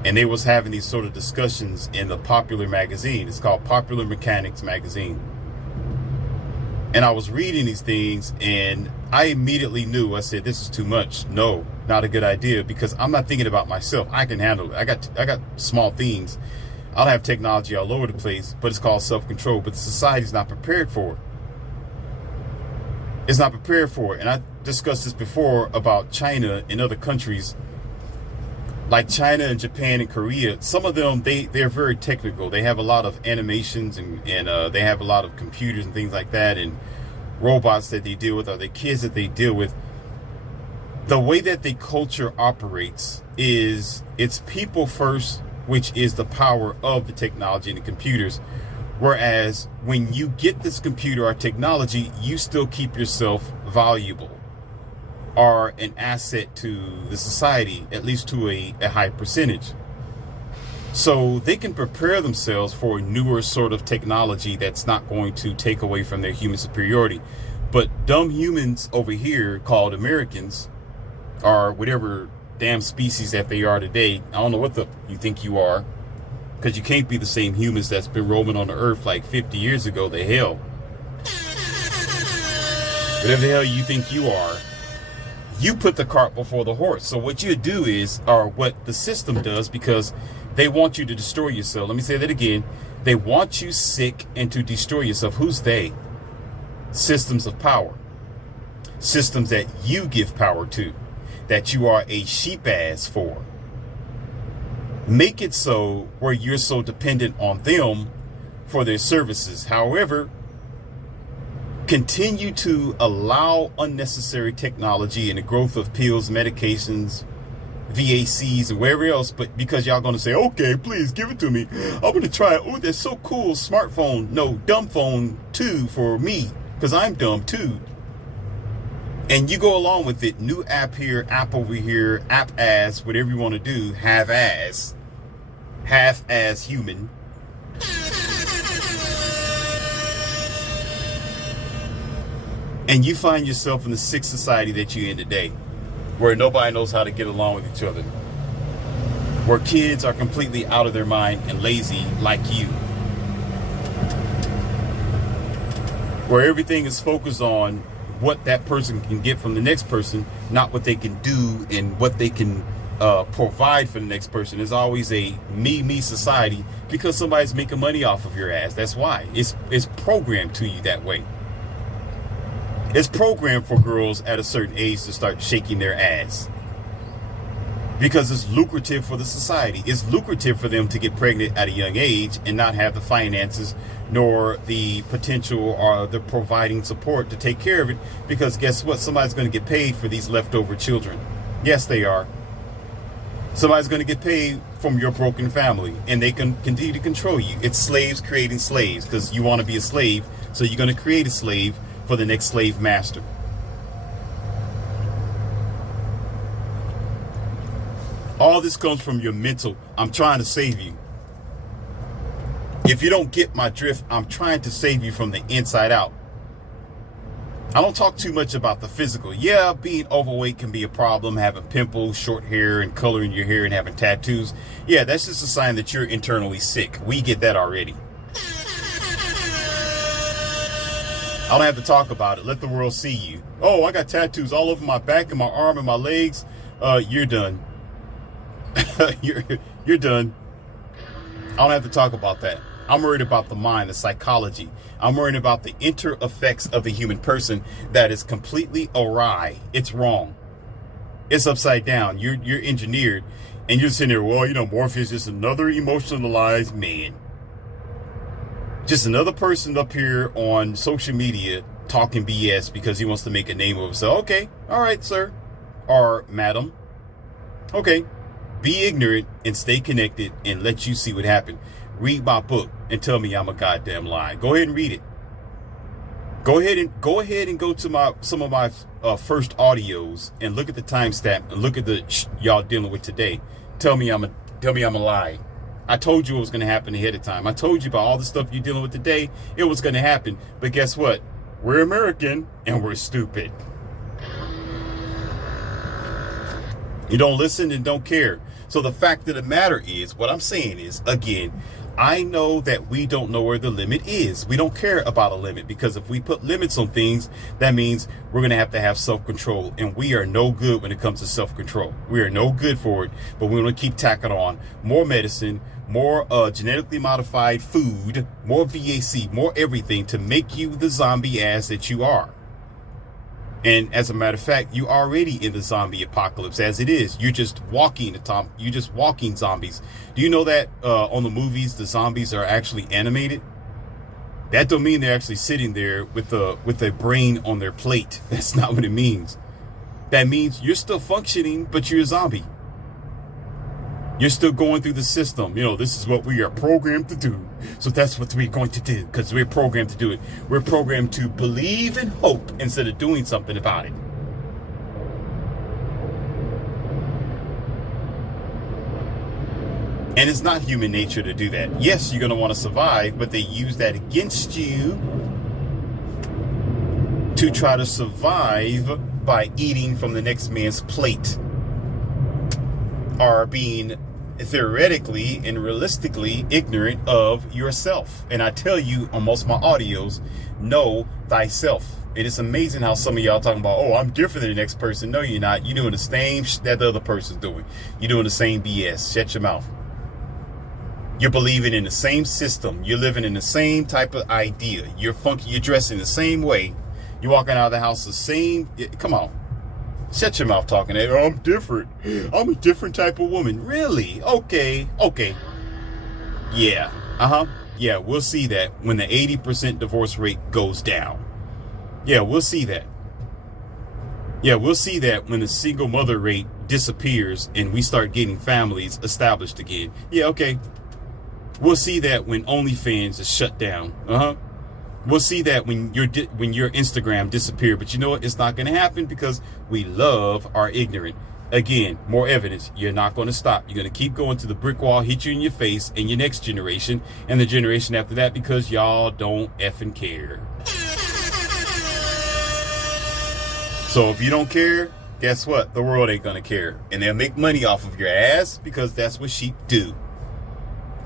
And they was having these sort of discussions in the Popular magazine. It's called Popular Mechanics magazine. And I was reading these things, and I immediately knew, I said, this is too much. No, not a good idea, because I'm not thinking about myself. I can handle it. I got small things. I'll have technology all over the place, but it's called self-control. But the society's not prepared for it. It's not prepared for it. And I discussed this before about China and other countries like China and Japan and Korea. Some of them, they're very technical. They have a lot of animations and they have a lot of computers and things like that, and robots that they deal with, or the kids that they deal with. The way that the culture operates is it's people first, which is the power of the technology and the computers. Whereas when you get this computer or technology, you still keep yourself valuable. are an asset to the society, at least to a high percentage. So they can prepare themselves for a newer sort of technology that's not going to take away from their human superiority. But dumb humans over here called Americans, or whatever damn species that they are today, I don't know what you think you are, because you can't be the same humans that's been roaming on the earth like 50 years ago. The hell. Whatever the hell you think you are, you put the cart before the horse. So what you do is, or what the system does, because they want you to destroy yourself. Let me say that again. They want you sick and to destroy yourself. Who's they? Systems of power. Systems that you give power to, that you are a sheep ass for. Make it so where you're so dependent on them for their services. However, continue to allow unnecessary technology and the growth of pills, medications, VACs, and wherever else, but because y'all gonna say, okay, please give it to me. I'm gonna try it. Oh, that's so cool. Smartphone. No, dumb phone too for me, because I'm dumb too. And you go along with it. New app here, app over here, app ass, whatever you want to do, half ass human. And you find yourself in the sick society that you're in today, where nobody knows how to get along with each other, where kids are completely out of their mind and lazy like you, where everything is focused on what that person can get from the next person, not what they can do and what they can provide for the next person. There's always a me society because somebody's making money off of your ass. That's why it's programmed to you that way. It's programmed for girls at a certain age to start shaking their ass because it's lucrative for the society. It's lucrative for them to get pregnant at a young age and not have the finances nor the potential or the providing support to take care of it, because guess what? Somebody's going to get paid for these leftover children. Yes, they are. Somebody's going to get paid from your broken family, and they can continue to control you. It's slaves creating slaves, because you want to be a slave, so you're going to create a slave for the next slave master. All this comes from your mental. I'm trying to save you. If you don't get my drift, I'm trying to save you from the inside out. I don't talk too much about the physical. Yeah, being overweight can be a problem, having pimples, short hair, and coloring your hair and having tattoos. Yeah, that's just a sign that you're internally sick. We get that already. I don't have to talk about it. Let the world see you. Oh, I got tattoos all over my back and my arm and my legs. You're done. You're done. I don't have to talk about that. I'm worried about the mind, the psychology. I'm worried about the inter effects of the human person that is completely awry. It's wrong. It's upside down. You're engineered, and you're sitting there, well, Morpheus is just another emotionalized man. Just another person up here on social media talking BS because he wants to make a name of himself. Okay, all right, sir or madam. Okay, be ignorant and stay connected and let you see what happened. Read my book and tell me I'm a goddamn lie. Go ahead and read it. Go ahead and go to some of my first audios and look at the timestamp and look at the y'all dealing with today. Tell me I'm a lie. I told you it was going to happen ahead of time. I told you about all the stuff you're dealing with today. It was going to happen. But guess what? We're American and we're stupid. You don't listen and don't care. So the fact of the matter is, what I'm saying is, again, I know that we don't know where the limit is. We don't care about a limit, because if we put limits on things, that means we're going to have self-control. And we are no good when it comes to self-control. We are no good for it, but we're going to keep tacking on more medicine, more genetically modified food, more VAC, more everything to make you the zombie ass that you are. And as a matter of fact, you already in the zombie apocalypse as it is. You're just walking zombies. Do you know that on the movies, the zombies are actually animated? That don't mean they're actually sitting there with a brain on their plate. That's not what it means. That means you're still functioning, but you're a zombie. You're still going through the system. This is what we are programmed to do. So that's what we're going to do, because we're programmed to do it. We're programmed to believe and hope instead of doing something about it. And it's not human nature to do that. Yes, you're going to want to survive, but they use that against you to try to survive by eating from the next man's plate, or being theoretically and realistically ignorant of yourself. And I tell you on most of my audios, know thyself. It is amazing how some of y'all talking about, oh, I'm different than the next person. No, you're not. You're doing the same that the other person's doing. You're doing the same BS. Shut your mouth. You're believing in the same system. You're living in the same type of idea. You're funky. You're dressing the same way. You're walking out of the house the same. Come on. Shut your mouth talking that. Oh, I'm different. I'm a different type of woman. Really? Okay. Yeah. Yeah, we'll see that when the 80% divorce rate goes down. Yeah, we'll see that. Yeah, we'll see that when the single mother rate disappears and we start getting families established again. Yeah, okay. We'll see that when OnlyFans is shut down. We'll see that when your Instagram disappears. But you know what? It's not going to happen because we love our ignorant. Again, more evidence. You're not going to stop. You're going to keep going to the brick wall, hit you in your face, and your next generation, and the generation after that, because y'all don't effing care. So if you don't care, guess what? The world ain't going to care. And they'll make money off of your ass because that's what sheep do.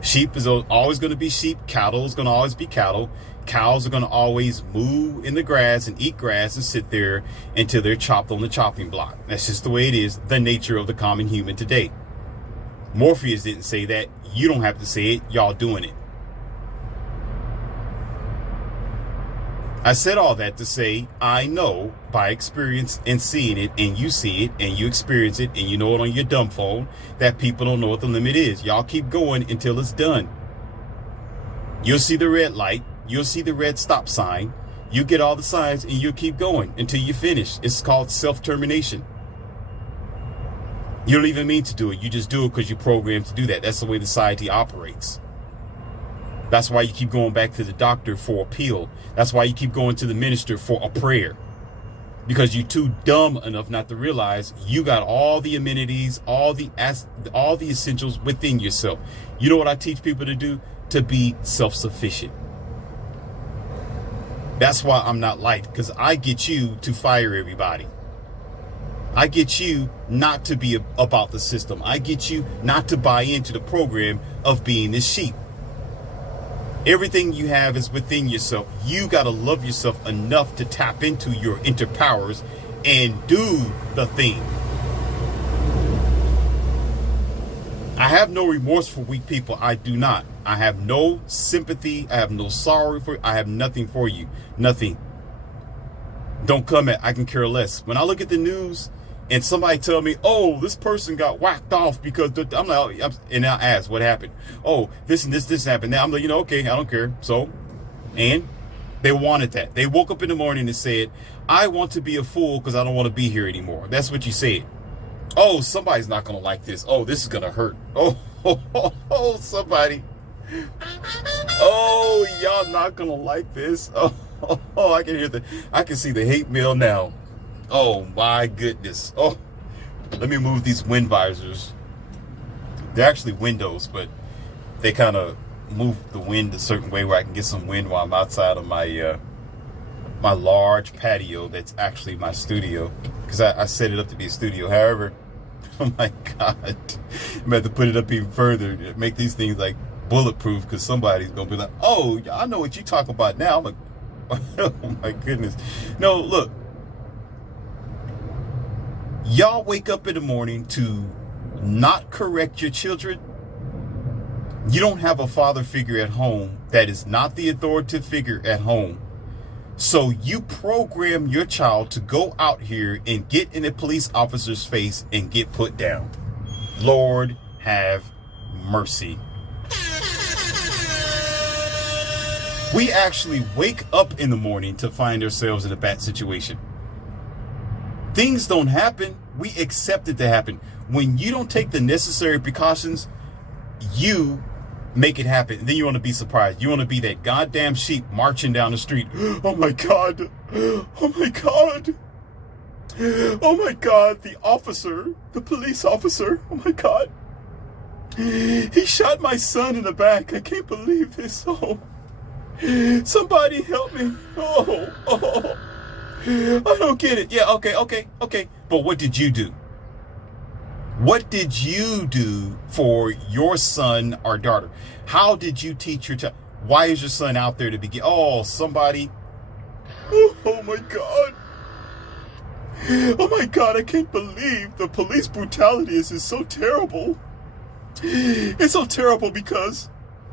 Sheep is always going to be sheep. Cattle is going to always be cattle. Cows are going to always moo in the grass and eat grass and sit there until they're chopped on the chopping block. That's just the way it is, the nature of the common human today. Morpheus didn't say that. You don't have to say it. Y'all doing it. I said all that to say I know by experience and seeing it, and you see it and you experience it and you know it on your dumb phone, that people don't know what the limit is. Y'all keep going until it's done. You'll see the red light. You'll see the red stop sign. You get all the signs and you'll keep going until you finish. It's called self-termination. You don't even mean to do it. You just do it because you're programmed to do that. That's the way the society operates. That's why you keep going back to the doctor for a pill. That's why you keep going to the minister for a prayer. Because you're too dumb enough not to realize you got all the amenities, all the essentials within yourself. You know what I teach people to do? To be self-sufficient. That's why I'm not liked, because I get you to fire everybody. I get you not to be about the system. I get you not to buy into the program of being this sheep. Everything you have is within yourself. You got to love yourself enough to tap into your inner powers and do the thing. I have no remorse for weak people. I do not. I have no sympathy. I have no sorrow for you. I have nothing for you. Nothing. Don't come at. I can care less. When I look at the news and somebody tell me, oh, this person got whacked off because I'm like, and I ask what happened. Oh, this and this happened. Now I'm like, okay, I don't care. So, and they wanted that. They woke up in the morning and said, I want to be a fool because I don't want to be here anymore. That's what you said. Oh, somebody's not going to like this. Oh, this is going to hurt. Oh, somebody. Oh, y'all not going to like this. Oh, I can see the hate mail now. Oh my goodness. Oh, let me move these wind visors. They're actually windows, but they kind of move the wind a certain way where I can get some wind while I'm outside of my my large patio that's actually my studio, because I set it up to be a studio. However, oh my God, I'm gonna have to put it up even further to make these things like bulletproof, because somebody's gonna be like, oh, I know what you talk about now. I'm like, oh my goodness. No, look. Y'all wake up in the morning to not correct your children. You don't have a father figure at home that is not the authoritative figure at home. So you program your child to go out here and get in a police officer's face and get put down. Lord have mercy. We actually wake up in the morning to find ourselves in a bad situation. Things don't happen. We accept it to happen. When you don't take the necessary precautions, you make it happen. Then you want to be surprised. You want to be that goddamn sheep marching down the street. Oh my God. Oh my God. Oh my God. The officer, the police officer. Oh my God. He shot my son in the back. I can't believe this. Oh, somebody help me. Oh. I don't get it. Yeah, okay. But what did you do? What did you do for your son or daughter? How did you teach your child? Why is your son out there to begin? Oh, somebody. Oh my God. Oh my God, I can't believe the police brutality is so terrible. It's so terrible because,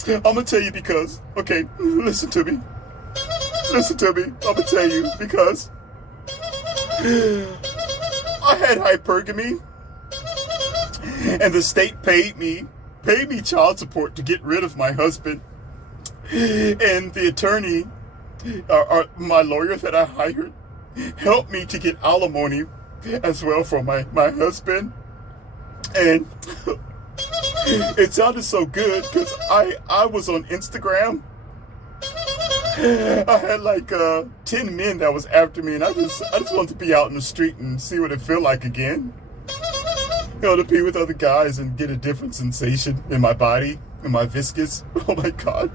I'm going to tell you because, okay, listen to me. I'm going to tell you because I had hypergamy and the state paid me child support to get rid of my husband. And the attorney, my lawyer that I hired, helped me to get alimony as well for my husband. And it sounded so good because I was on Instagram. I had like 10 men that was after me, and I just wanted to be out in the street and see what it felt like again. To be with other guys and get a different sensation in my body, in my viscous. Oh my God.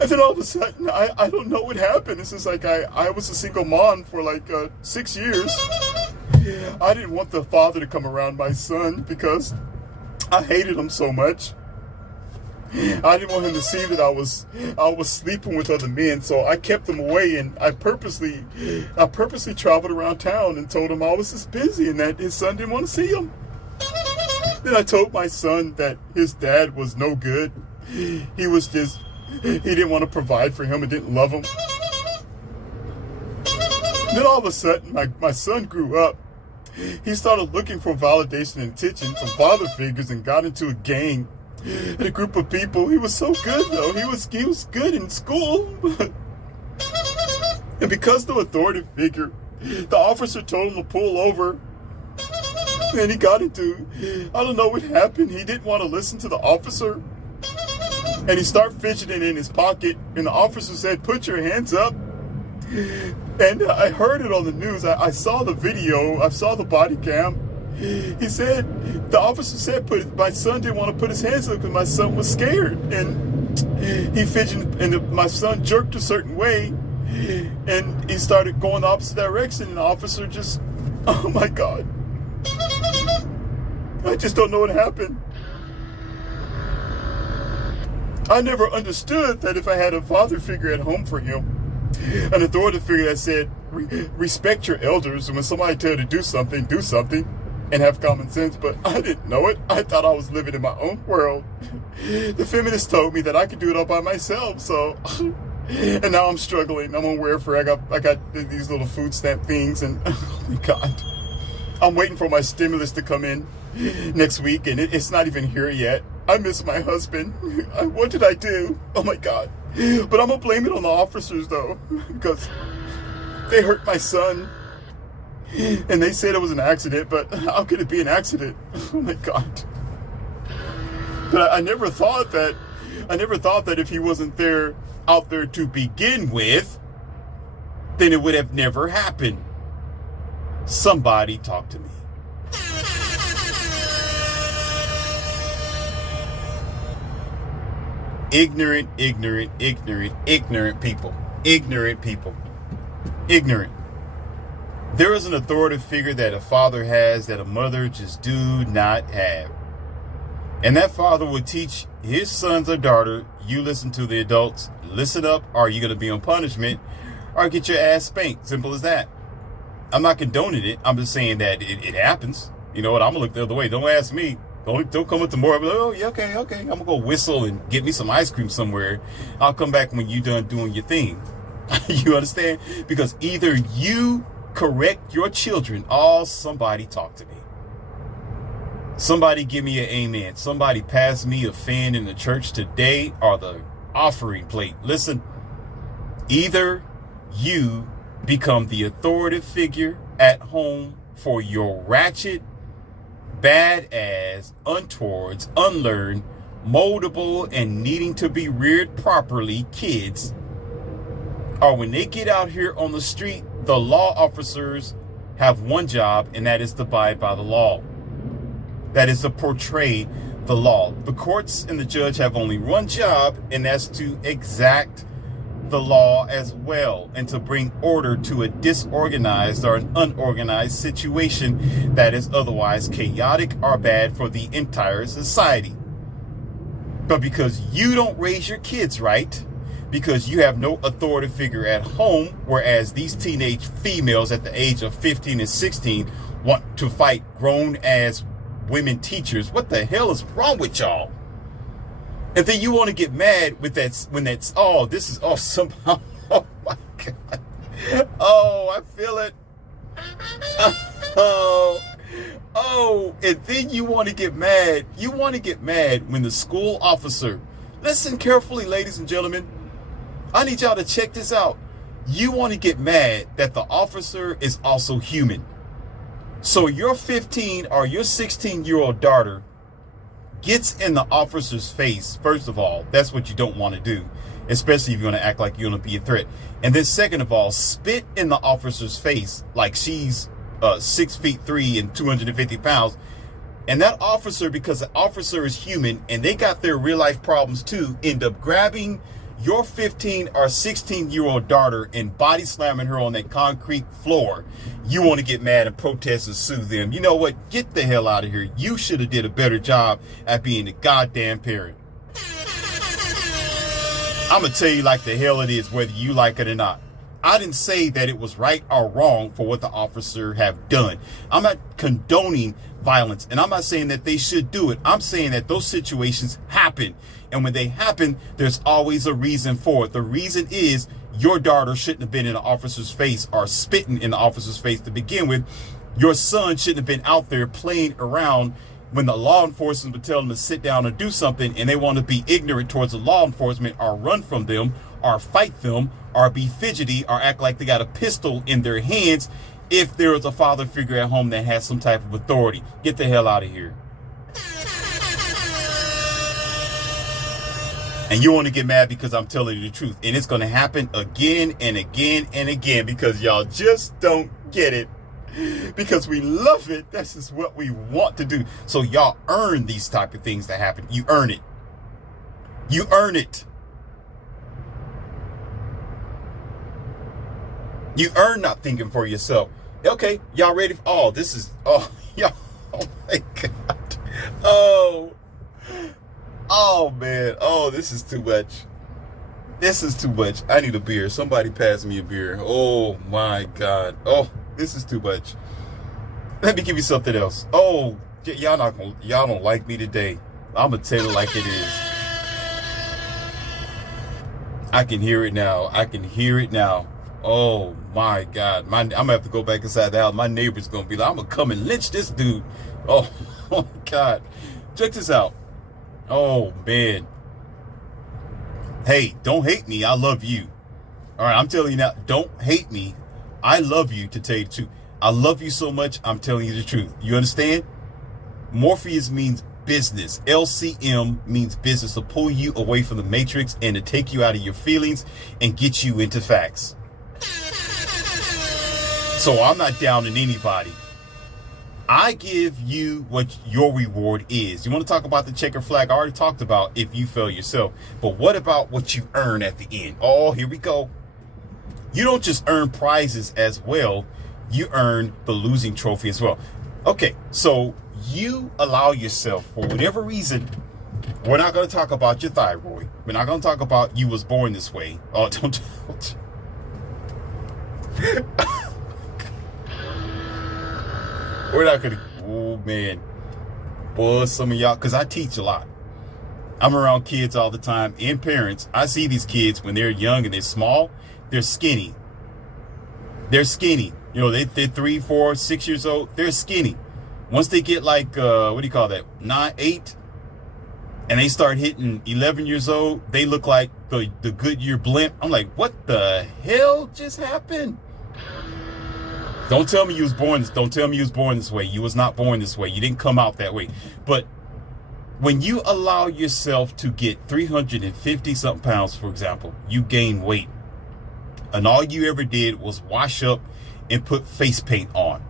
And then all of a sudden, I don't know what happened. It's just like I was a single mom for like 6 years. I didn't want the father to come around my son because I hated him so much. I didn't want him to see that I was sleeping with other men, so I kept him away, and I purposely traveled around town and told him I was just busy and that his son didn't want to see him. Then I told my son that his dad was no good. He didn't want to provide for him and didn't love him. Then all of a sudden, my son grew up. He started looking for validation and attention from father figures and got into a gang and a group of people. He was so good though. He was good in school. And because the authority figure, the officer told him to pull over. And he got into, I don't know what happened. He didn't want to listen to the officer. And he started fidgeting in his pocket. And the officer said, "Put your hands up." And I heard it on the news. I saw the video. I saw the body cam. He said, the officer said, my son didn't want to put his hands up because my son was scared. And he fidgeted, and my son jerked a certain way. And he started going the opposite direction. And the officer just, oh my God. I just don't know what happened. I never understood that if I had a father figure at home for him, an authority figure that said, respect your elders, and when somebody tells you to do something, and have common sense, but I didn't know it. I thought I was living in my own world. The feminists told me that I could do it all by myself, so, and now I'm struggling. I'm on welfare. I got these little food stamp things, and oh my God. I'm waiting for my stimulus to come in next week, and it's not even here yet. I miss my husband. What did I do? Oh my God. But I'm gonna blame it on the officers though, because they hurt my son. And they said it was an accident, but how could it be an accident? Oh my God. But I never thought that if he wasn't out there to begin with, then it would have never happened. Somebody talk to me. Ignorant people. Ignorant. There is an authoritative figure that a father has that a mother just do not have. And that father will teach his sons or daughter, you listen to the adults, listen up, or you're going to be on punishment, or get your ass spanked. Simple as that. I'm not condoning it. I'm just saying that it happens. You know what? I'm going to look the other way. Don't ask me. Don't come up tomorrow. Like, oh, yeah, okay. I'm going to go whistle and get me some ice cream somewhere. I'll come back when you're done doing your thing. You understand? Because either you correct your children, or somebody talk to me. Somebody give me an amen. Somebody pass me a fan in the church today, or the offering plate. Listen, either you become the authoritative figure at home for your ratchet, badass, untowards, unlearned, moldable, and needing to be reared properly kids, or when they get out here on the street, the law officers have one job, and that is to abide by the law. That is to portray the law. The courts and the judge have only one job, and that's to exact the law as well, and to bring order to a disorganized or an unorganized situation that is otherwise chaotic or bad for the entire society. But because you don't raise your kids right, because you have no authority figure at home, whereas these teenage females at the age of 15 and 16 want to fight grown-ass women teachers. What the hell is wrong with y'all? And then you want to get mad with that when that's, oh, this is, oh, somehow, oh my God. Oh, I feel it. Oh, and then you want to get mad. You want to get mad when the school officer, listen carefully, ladies and gentlemen. I need y'all to check this out. You want to get mad that the officer is also human. So your 15 or your 16-year-old daughter gets in the officer's face. First of all, that's what you don't want to do, especially if you're going to act like you're going to be a threat. And then second of all, spit in the officer's face like she's 6'3" and 250 pounds. And that officer, because the officer is human and they got their real life problems too, end up grabbing your 15 or 16-year-old daughter and body slamming her on that concrete floor. You want to get mad and protest and sue them. You know what? Get the hell out of here. You should have did a better job at being a goddamn parent. I'm going to tell you like the hell it is, whether you like it or not. I didn't say that it was right or wrong for what the officer have done. I'm not condoning violence, and I'm not saying that they should do it. I'm saying that those situations happen. And when they happen, there's always a reason for it. The reason is your daughter shouldn't have been in the officer's face or spitting in the officer's face to begin with. Your son shouldn't have been out there playing around when the law enforcement would tell them to sit down and do something, and they want to be ignorant towards the law enforcement or run from them or fight them or be fidgety or act like they got a pistol in their hands if there is a father figure at home that has some type of authority. Get the hell out of here. And you want to get mad because I'm telling you the truth. And it's going to happen again and again and again because y'all just don't get it. Because we love it. This is what we want to do. So y'all earn these type of things to happen. You earn it. You earn it. You earn not thinking for yourself. Okay, y'all ready? Oh, this is, oh, y'all, oh my God. Oh man. Oh, this is too much. This is too much. I need a beer. Somebody pass me a beer. Oh my God. Oh, this is too much. Let me give you something else. Oh, y'all don't like me today. I'm gonna tell it like it is. I can hear it now. I can hear it now. Oh my God. I'm gonna have to go back inside the house. My neighbor's gonna be like, I'm gonna come and lynch this dude. Oh my God. Check this out. Oh man. Hey, don't hate me. I love you. All right, I'm telling you now, don't hate me. I love you, to tell you the truth. I love you so much, I'm telling you the truth. You understand? Morpheus means business. LCM means business, to pull you away from the matrix and to take you out of your feelings and get you into facts. So I'm not down on anybody. I give you what your reward is. You want to talk about the checker flag? I already talked about if you fail yourself. But what about what you earn at the end? Oh, here we go. You don't just earn prizes as well. You earn the losing trophy as well. Okay, so you allow yourself, for whatever reason, we're not going to talk about your thyroid. We're not going to talk about you was born this way. Oh, don't. We're not going to. Oh, man. Boy, some of y'all, because I teach a lot. I'm around kids all the time and parents. I see these kids when they're young and they're small. They're skinny. They're skinny. You know, they're 3, 4, 6 years old. They're skinny. Once they get like, what do you call that? 9, 8. And they start hitting 11 years old. They look like the Goodyear blimp. I'm like, what the hell just happened? Don't tell me you was born. Don't tell me you was born this way. You was not born this way. You didn't come out that way. But when you allow yourself to get 350 something pounds, for example, you gain weight, and all you ever did was wash up and put face paint on,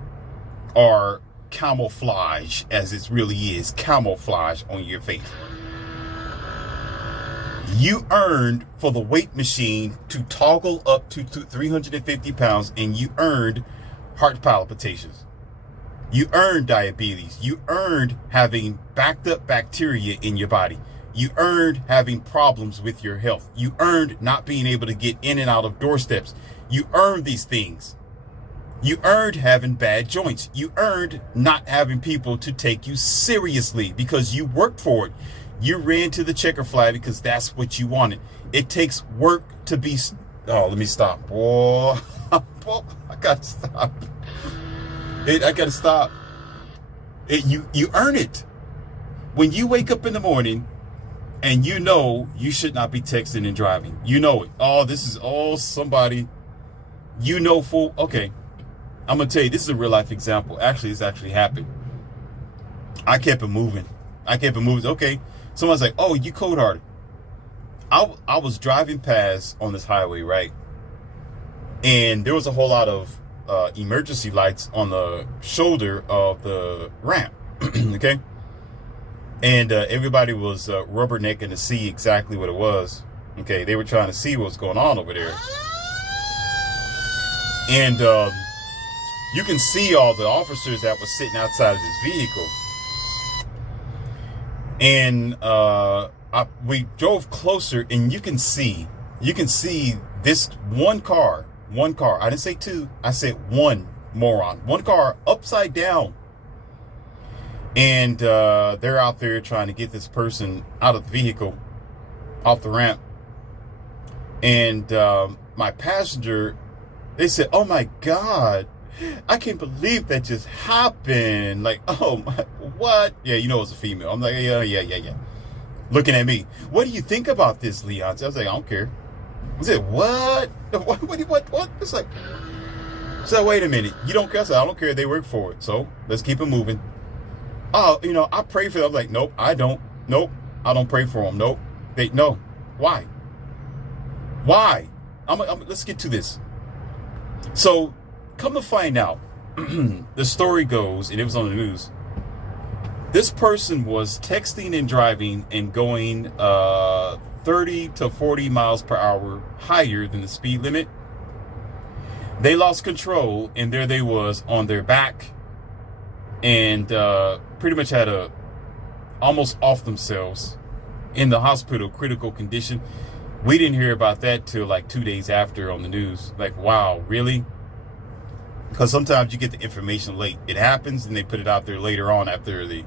or camouflage, as it really is, camouflage on your face. You earned for the weight machine to toggle up to 350 pounds, and you earned heart palpitations. You earned diabetes. You earned having backed up bacteria in your body. You earned having problems with your health. You earned not being able to get in and out of doorsteps. You earned these things. You earned having bad joints. You earned not having people to take you seriously because you worked for it. You ran to the checker flag because that's what you wanted. It takes work to be... Oh, let me stop. Boy, I got to stop. I got to stop. You earn it. When you wake up in the morning and you know you should not be texting and driving. You know it. Oh, this is all somebody... You know full... Okay. I'm going to tell you, this is a real life example. Actually, this actually happened. I kept it moving. Okay. Someone's like, oh, you cold hearted. I was driving past on this highway, right? And there was a whole lot of emergency lights on the shoulder of the ramp. Okay. And everybody was rubbernecking to see exactly what it was. Okay. They were trying to see what was going on over there. And you can see all the officers that were sitting outside of this vehicle. And we drove closer, and you can see this one car. I didn't say two. I said one moron. One car upside down. And they're out there trying to get this person out of the vehicle, off the ramp. And my passenger, they said, oh my God, I can't believe that just happened. Like, oh my, what? Yeah, you know it's a female. I'm like, yeah. Looking at me. What do you think about this, Leon? I was like, I don't care. I said, what? What? It's like, so wait a minute. You don't care? I said, I don't care. They work for it. So let's keep it moving. Oh, I pray for them. I'm like, nope, I don't. Nope, I don't pray for them. Nope. No. Why? Let's get to this. So, come to find out, the story goes, and it was on the news, this person was texting and driving and going 30 to 40 miles per hour higher than the speed limit. They lost control, and there they was on their back, and pretty much had almost off themselves in the hospital, critical condition. We didn't hear about that till like 2 days after on the news. Like, wow, really? Because sometimes you get the information late. It happens, and they put it out there later on after the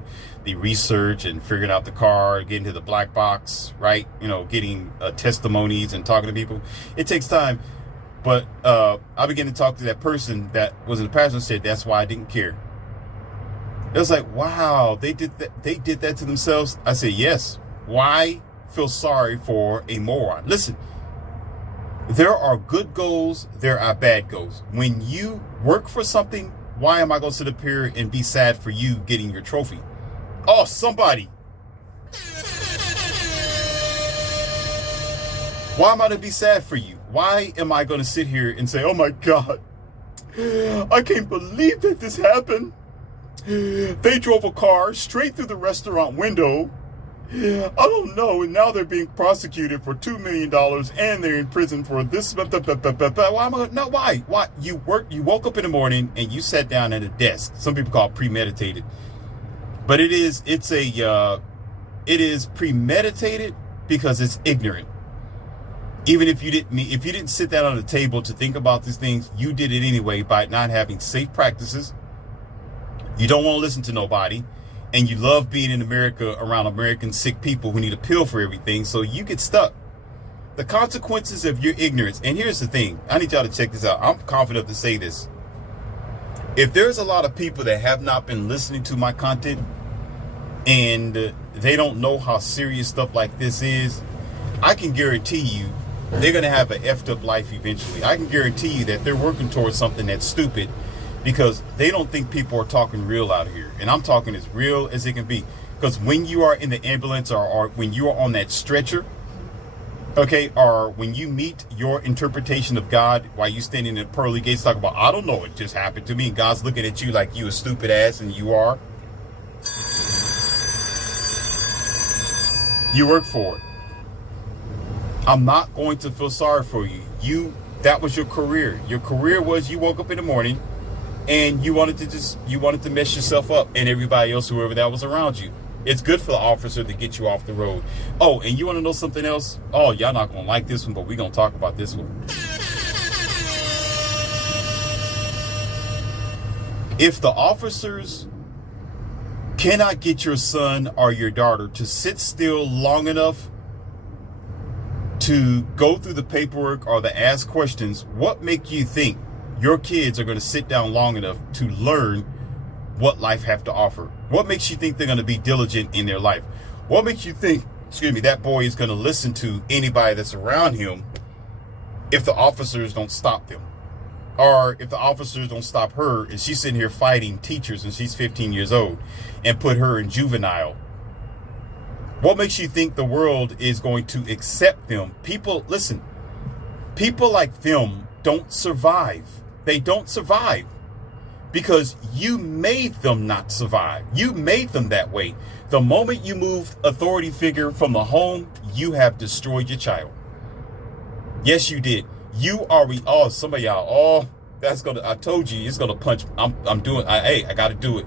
research and figuring out the car, getting to the black box, right? Getting testimonies and talking to people. It takes time. But I began to talk to that person that was in the passenger, said that's why I didn't care. It was like, wow, they did that to themselves. I said, yes. Why feel sorry for a moron? Listen, there are good goals, there are bad goals. When you work for something, why am I going to sit up here and be sad for you getting your trophy? Oh, somebody. Why am I to be sad for you? Why am I going to sit here and say, oh my God, I can't believe that this happened. They drove a car straight through the restaurant window. I don't know, and now they're being prosecuted for $2 million, and they're in prison for this. Why am I? No, why? Why? You woke up in the morning and you sat down at a desk. Some people call it premeditated, but it is premeditated because it's ignorant. Even if you didn't sit down on the table to think about these things, you did it anyway by not having safe practices. You don't want to listen to nobody. And you love being in America around American sick people who need a pill for everything, so you get stuck. The consequences of your ignorance. And here's the thing. I need y'all to check this out. I'm confident to say this. If there's a lot of people that have not been listening to my content and they don't know how serious stuff like this is, I can guarantee you they're going to have an effed up life eventually. I can guarantee you that they're working towards something that's stupid, because they don't think people are talking real out here. And I'm talking as real as it can be. Because when you are in the ambulance or when you are on that stretcher, Okay, or when you meet your interpretation of God while you standing in pearly gates, talk about, I don't know, it just happened to me, and God's looking at you like you a stupid ass, and you are. You work for it. I'm not going to feel sorry for you. That was your career. Your career was you woke up in the morning and you wanted to mess yourself up and everybody else, whoever that was around you. It's good for the officer to get you off the road. Oh, and you want to know something else? Oh, y'all not going to like this one, but we're going to talk about this one. If the officers cannot get your son or your daughter to sit still long enough to go through the paperwork or to ask questions, what make you think your kids are going to sit down long enough to learn what life have to offer? What makes you think they're going to be diligent in their life? What makes you think, that boy is going to listen to anybody that's around him if the officers don't stop them? Or if the officers don't stop her and she's sitting here fighting teachers and she's 15 years old and put her in juvenile? What makes you think the world is going to accept them? People like them don't survive. They don't survive because you made them not survive. You made them that way. The moment you move authority figure from the home, you have destroyed your child. Yes, you did. Some of y'all, I told you, it's gonna punch. I gotta do it.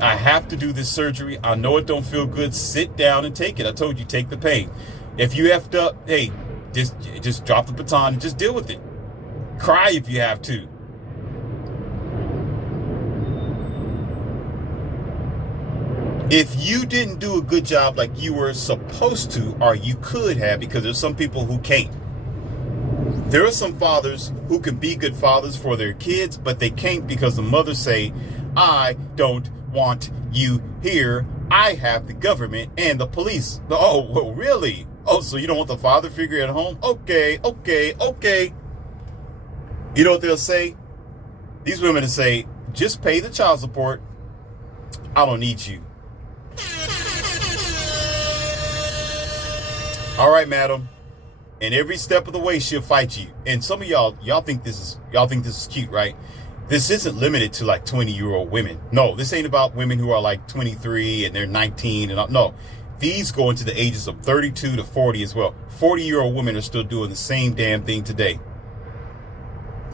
I have to do this surgery. I know it don't feel good. Sit down and take it. I told you, take the pain. If you effed up, hey, just drop the baton and just deal with it. Cry if you have to. If you didn't do a good job like you were supposed to, or you could have, because there's some people who can't. There are some fathers who can be good fathers for their kids, but they can't because the mothers say, I don't want you here. I have the government and the police. Oh, well, really? Oh, so you don't want the father figure at home? Okay. You know what they'll say? These women will say, just pay the child support. I don't need you. All right, madam. And every step of the way, she'll fight you. And some of y'all think this is cute, right? This isn't limited to like 20-year-old women. No, this ain't about women who are like 23 and they're 19 and no. These go into the ages of 32 to 40 as well. 40-year-old women are still doing the same damn thing today.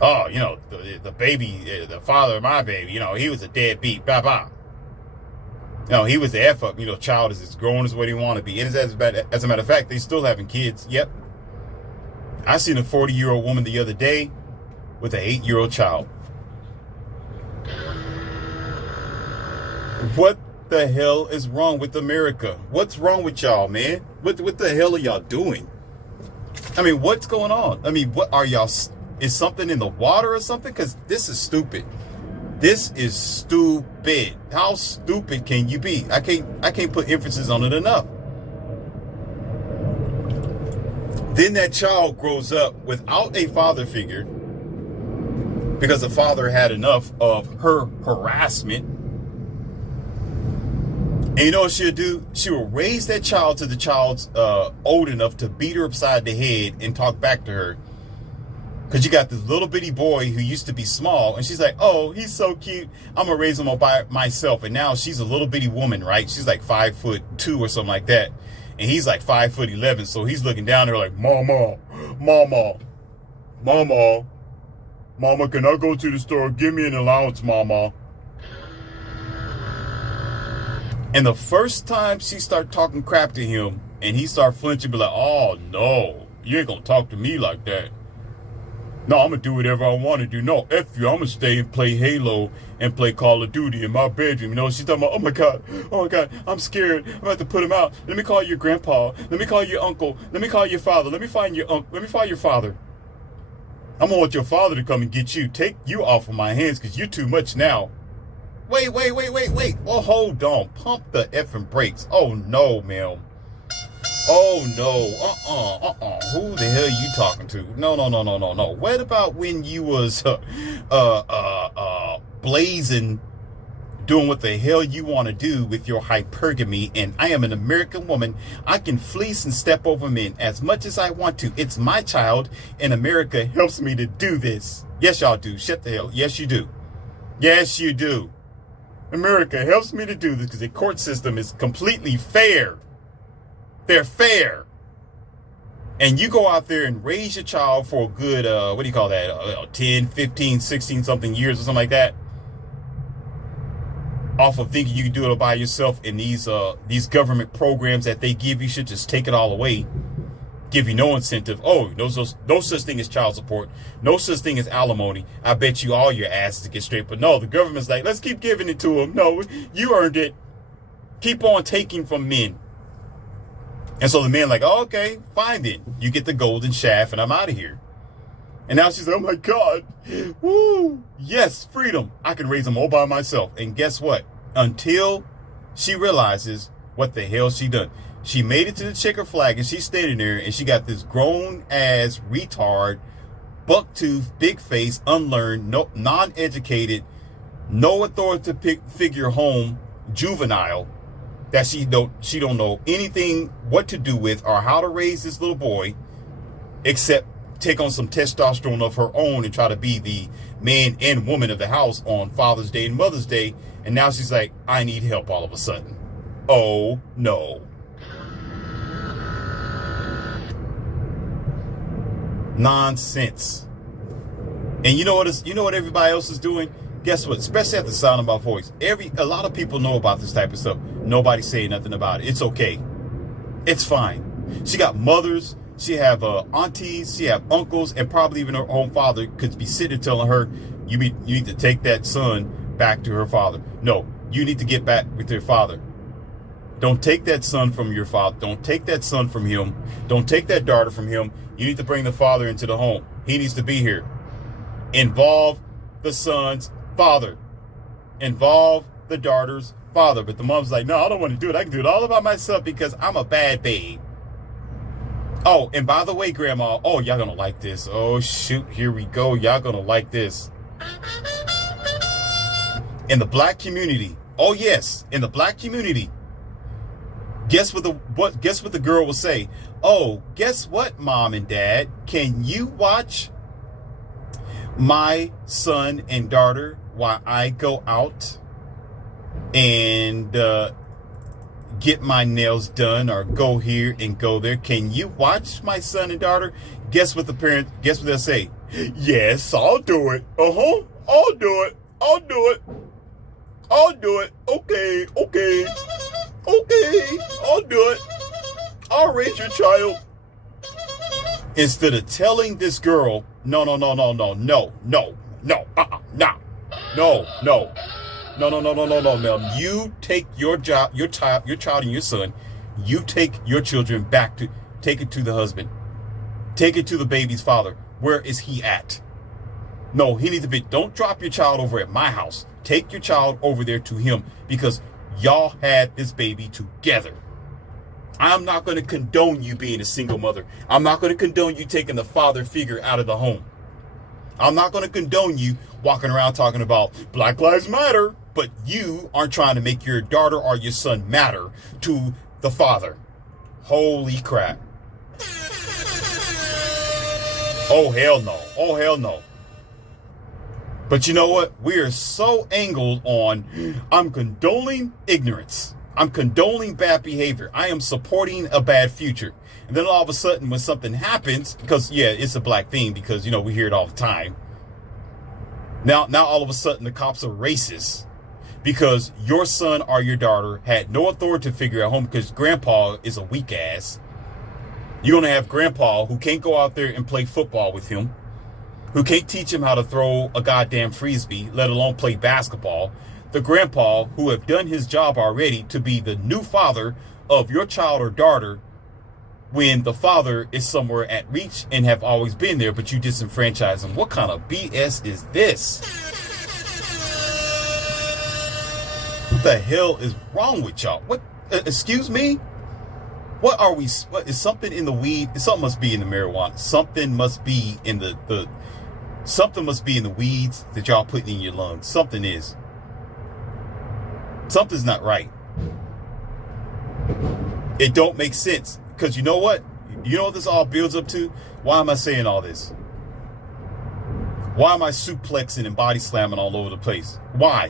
Oh, the baby, the father of my baby, he was a deadbeat, blah, blah. No, he was the F up, child is as grown as what he want to be. And as a matter of fact, they still having kids. Yep. I seen a 40-year-old woman the other day with an 8-year-old child. What the hell is wrong with America? What's wrong with y'all, man? What the hell are y'all doing? I mean, what's going on? I mean, what are y'all? Is something in the water or something? Because this is stupid. This is stupid. How stupid can you be? I can't put emphasis on it enough. Then that child grows up without a father figure because the father had enough of her harassment. And you know what she'll do? She will raise that child to the child's old enough to beat her upside the head and talk back to her. Because you got this little bitty boy who used to be small, and she's like, oh, he's so cute. I'm going to raise him all by myself. And now she's a little bitty woman, right? She's like 5'2" or something like that. And he's like 5'11". So he's looking down there like, Mama, can I go to the store? Give me an allowance, Mama. And the first time she start talking crap to him and he start flinching, be like, oh, no, you ain't going to talk to me like that. No, I'm going to do whatever I want to do. No, F you, I'm going to stay and play Halo and play Call of Duty in my bedroom. She's talking about, oh my God, I'm scared. I'm going to have to put him out. Let me call your grandpa. Let me call your uncle. Let me call your father. Let me find your uncle. Let me find your father. I'm going to want your father to come and get you. Take you off of my hands because you're too much now. Wait. Well, hold on. Pump the effing brakes. Oh, no, ma'am. Oh, no. Who the hell are you talking to? No. What about when you was blazing doing what the hell you want to do with your hypergamy, and I am an American woman. I can fleece and step over men as much as I want to. It's my child, and America helps me to do this. Yes, y'all do. Shut the hell. Yes, you do. Yes, you do. America helps me to do this because the court system is completely fair. They're fair. And you go out there and raise your child for a good, 10, 15, 16 something years or something like that, off of thinking you can do it by yourself, and these government programs that they give you should just take it all away, give you no incentive. Oh, no such thing as child support, no such thing as alimony. I bet you all your asses to get straight. But no, the government's like, let's keep giving it to them. No, you earned it. Keep on taking from men. And so the men like, oh, okay, fine then. You get the golden shaft and I'm out of here. And now she's like, oh my God, woo, yes, freedom. I can raise them all by myself. And guess what? Until she realizes what the hell she done. She made it to the checker flag and she's standing there and she got this grown ass retard, bucktooth, big face, unlearned, no, non-educated, no authority figure home juvenile that she don't know anything what to do with or how to raise this little boy, except take on some testosterone of her own and try to be the man and woman of the house on Father's Day and Mother's Day. And now she's like, I need help all of a sudden. Oh no. Nonsense. And you know what everybody else is doing? Guess what? Especially at the sound of my voice. A lot of people know about this type of stuff. Nobody's saying nothing about it. It's okay. It's fine. She got mothers, she have aunties, she have uncles, and probably even her own father could be sitting telling her, you need to take that son back to her father. No, you need to get back with your father. Don't take that son from your father. Don't take that son from him. Don't take that daughter from him. You need to bring the father into the home. He needs to be here. Involve the son's father. Involve the daughter's father. But the mom's like, no, I don't want to do it. I can do it all by myself because I'm a bad babe. Oh, and by the way, Grandma, oh, y'all gonna like this. Oh, shoot, here we go. Y'all gonna like this. In the black community, oh yes, in the black community, guess what the girl will say? Oh, guess what, Mom and Dad? Can you watch my son and daughter while I go out and get my nails done or go here and go there? Can you watch my son and daughter? Guess what they'll say? Yes, I'll do it. I'll do it. I'll do it. I'll do it. Okay. I'll do it. I'll raise your child. Instead of telling this girl, no, you take your child and your son, you take your children take it to the husband, take it to the baby's father. Where is he at? No, he needs to be, don't drop your child over at my house. Take your child over there to him because y'all had this baby together. I'm not going to condone you being a single mother. I'm not going to condone you taking the father figure out of the home. I'm not going to condone you walking around talking about Black Lives Matter, but you aren't trying to make your daughter or your son matter to the father. Holy crap. Oh, hell no. Oh, hell no. But you know what? We are so angled on, I'm condoning ignorance. I'm condoning bad behavior. I am supporting a bad future. And then all of a sudden when something happens, because yeah, it's a black thing because, you know, we hear it all the time. Now all of a sudden the cops are racist because your son or your daughter had no authority figure at home because grandpa is a weak ass. You're going to have grandpa who can't go out there and play football with him, who can't teach him how to throw a goddamn frisbee, let alone play basketball. The grandpa who have done his job already to be the new father of your child or daughter when the father is somewhere at reach and have always been there, but you disenfranchise him. What kind of BS is this? What the hell is wrong with y'all? What, excuse me? What are we, what is something in the weed? Something must be in the marijuana. Something must be in something must be in the weeds that y'all putting in your lungs. Something is. Something's not right. It don't make sense. Because you know what? You know what this all builds up to? Why am I saying all this? Why am I suplexing and body slamming all over the place? Why?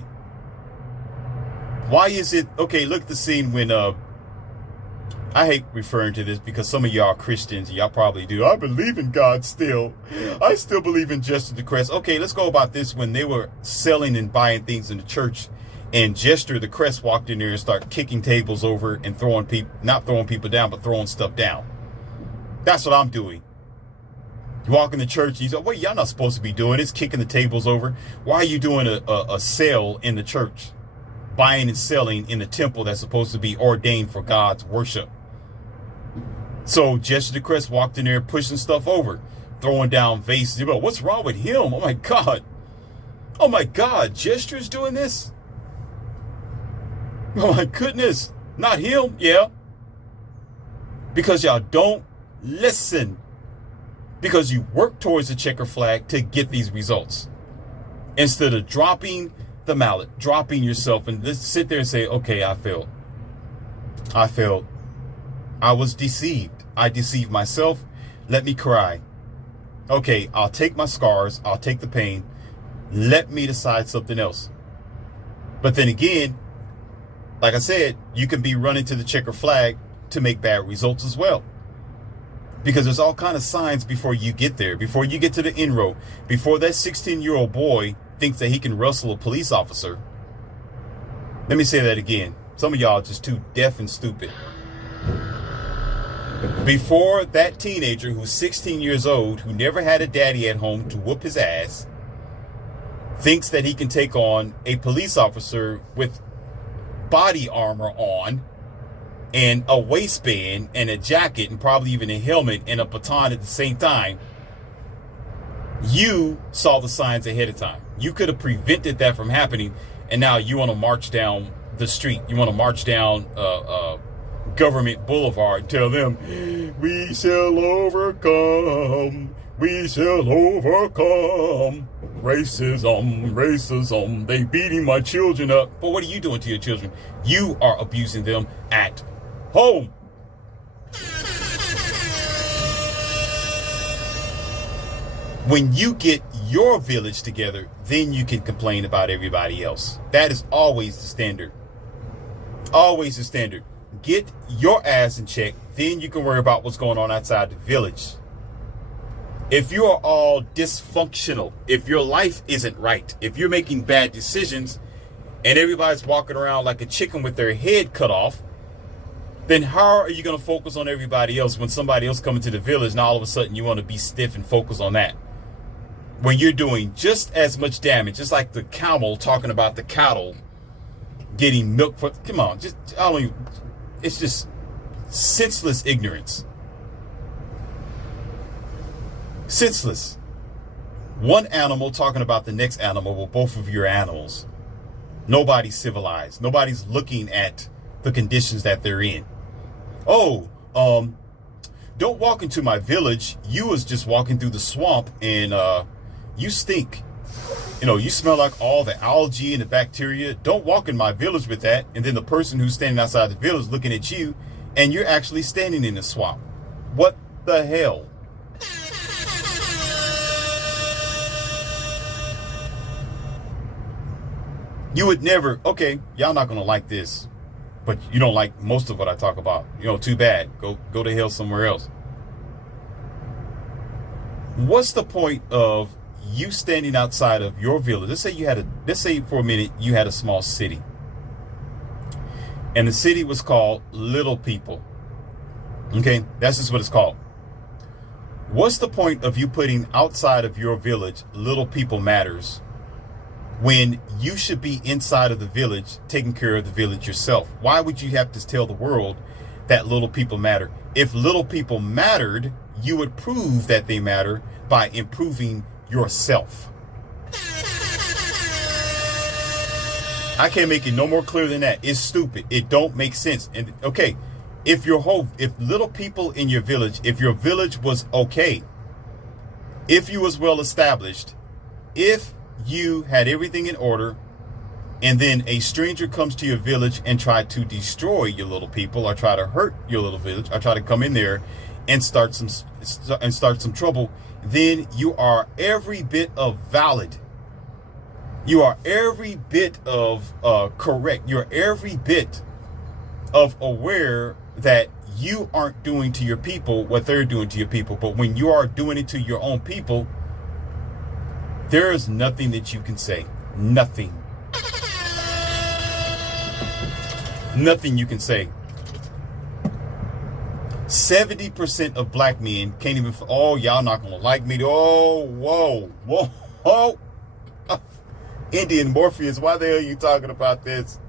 Why is it? Okay, look at the scene when, I hate referring to this because some of y'all are Christians. Y'all probably do. I believe in God still. I still believe in Jester the Crest. Okay, let's go about this when they were selling and buying things in the church. And Jester the Crest walked in there and started kicking tables over and throwing people, not throwing people down, but throwing stuff down. That's what I'm doing. You walk in the church, and you say, well, y'all not supposed to be doing this, kicking the tables over. Why are you doing a sale in the church? Buying and selling in the temple that's supposed to be ordained for God's worship. So Jester the Crest walked in there pushing stuff over, throwing down vases. You go, what's wrong with him? Oh my God. Oh my God, Jester's doing this? Oh my goodness, not him, yeah. Because y'all don't listen. Because you work towards the checker flag to get these results. Instead of dropping the mallet, dropping yourself and just sit there and say, okay, I failed. I failed. I was deceived. I deceived myself. Let me cry. Okay, I'll take my scars. I'll take the pain. Let me decide something else. But then again, like I said, you can be running to the checker flag to make bad results as well. Because there's all kind of signs before you get there, before you get to the end row, before that 16-year-old boy thinks that he can wrestle a police officer. Let me say that again. Some of y'all are just too deaf and stupid. Before that teenager who's 16 years old, who never had a daddy at home to whoop his ass, thinks that he can take on a police officer with body armor on and a waistband and a jacket and probably even a helmet and a baton at the same time, you saw the signs ahead of time. You could have prevented that from happening, and now you want to march down the street. You want to march down Government Boulevard and tell them, we shall overcome. We shall overcome. Racism, racism. They beating my children up. But what are you doing to your children? You are abusing them at home. When you get your village together, then you can complain about everybody else. That is always the standard. Always the standard. Get your ass in check, then you can worry about what's going on outside the village. If you are all dysfunctional, if your life isn't right, if you're making bad decisions and everybody's walking around like a chicken with their head cut off, then how are you going to focus on everybody else when somebody else comes to the village and all of a sudden you want to be stiff and focus on that? When you're doing just as much damage, just like the camel talking about the cattle getting milk for, come on, just, I don't even, it's just senseless ignorance. Senseless. One animal talking about the next animal, well, both of your animals. Nobody's civilized. Nobody's looking at the conditions that they're in. Oh, don't walk into my village. You was just walking through the swamp and you stink. You know, you smell like all the algae and the bacteria. Don't walk in my village with that. And then the person who's standing outside the village looking at you and you're actually standing in the swamp. What the hell? You would never, okay, y'all not going to like this, but you don't like most of what I talk about. You know, too bad. Go to hell somewhere else. What's the point of you standing outside of your village? Let's say for a minute you had a small city. And the city was called Little People. Okay, that's just what it's called. What's the point of you putting outside of your village Little People Matters when you should be inside of the village taking care of the village yourself? Why would you have to tell the world that little people matter? If little people mattered, you would prove that they matter by improving yourself. I can't make it no more clear than that. It's stupid. It don't make sense. And okay, if little people in your village, if your village was okay, if you was well established, if you had everything in order, and then a stranger comes to your village and try to destroy your little people, or try to hurt your little village, or try to come in there and start some trouble, then you are every bit of valid. You are every bit of correct. You're every bit of aware that you aren't doing to your people what they're doing to your people. But when you are doing it to your own people, there is nothing that you can say. Nothing. Nothing you can say. 70% of black men can't even, oh, y'all not gonna like me. Oh, whoa. Indian Morpheus, why the hell are you talking about this?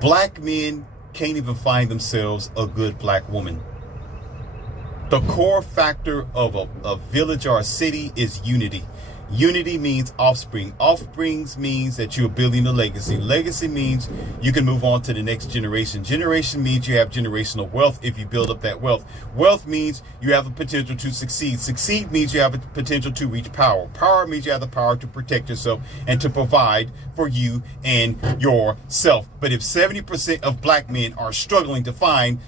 Black men can't even find themselves a good black woman. The core factor of a village or a city is unity. Unity means offspring. Offsprings means that you're building a legacy. Legacy means you can move on to the next generation. Generation means you have generational wealth if you build up that wealth. Wealth means you have the potential to succeed. Succeed means you have the potential to reach power. Power means you have the power to protect yourself and to provide for you and yourself. But if 70% of black men are struggling to find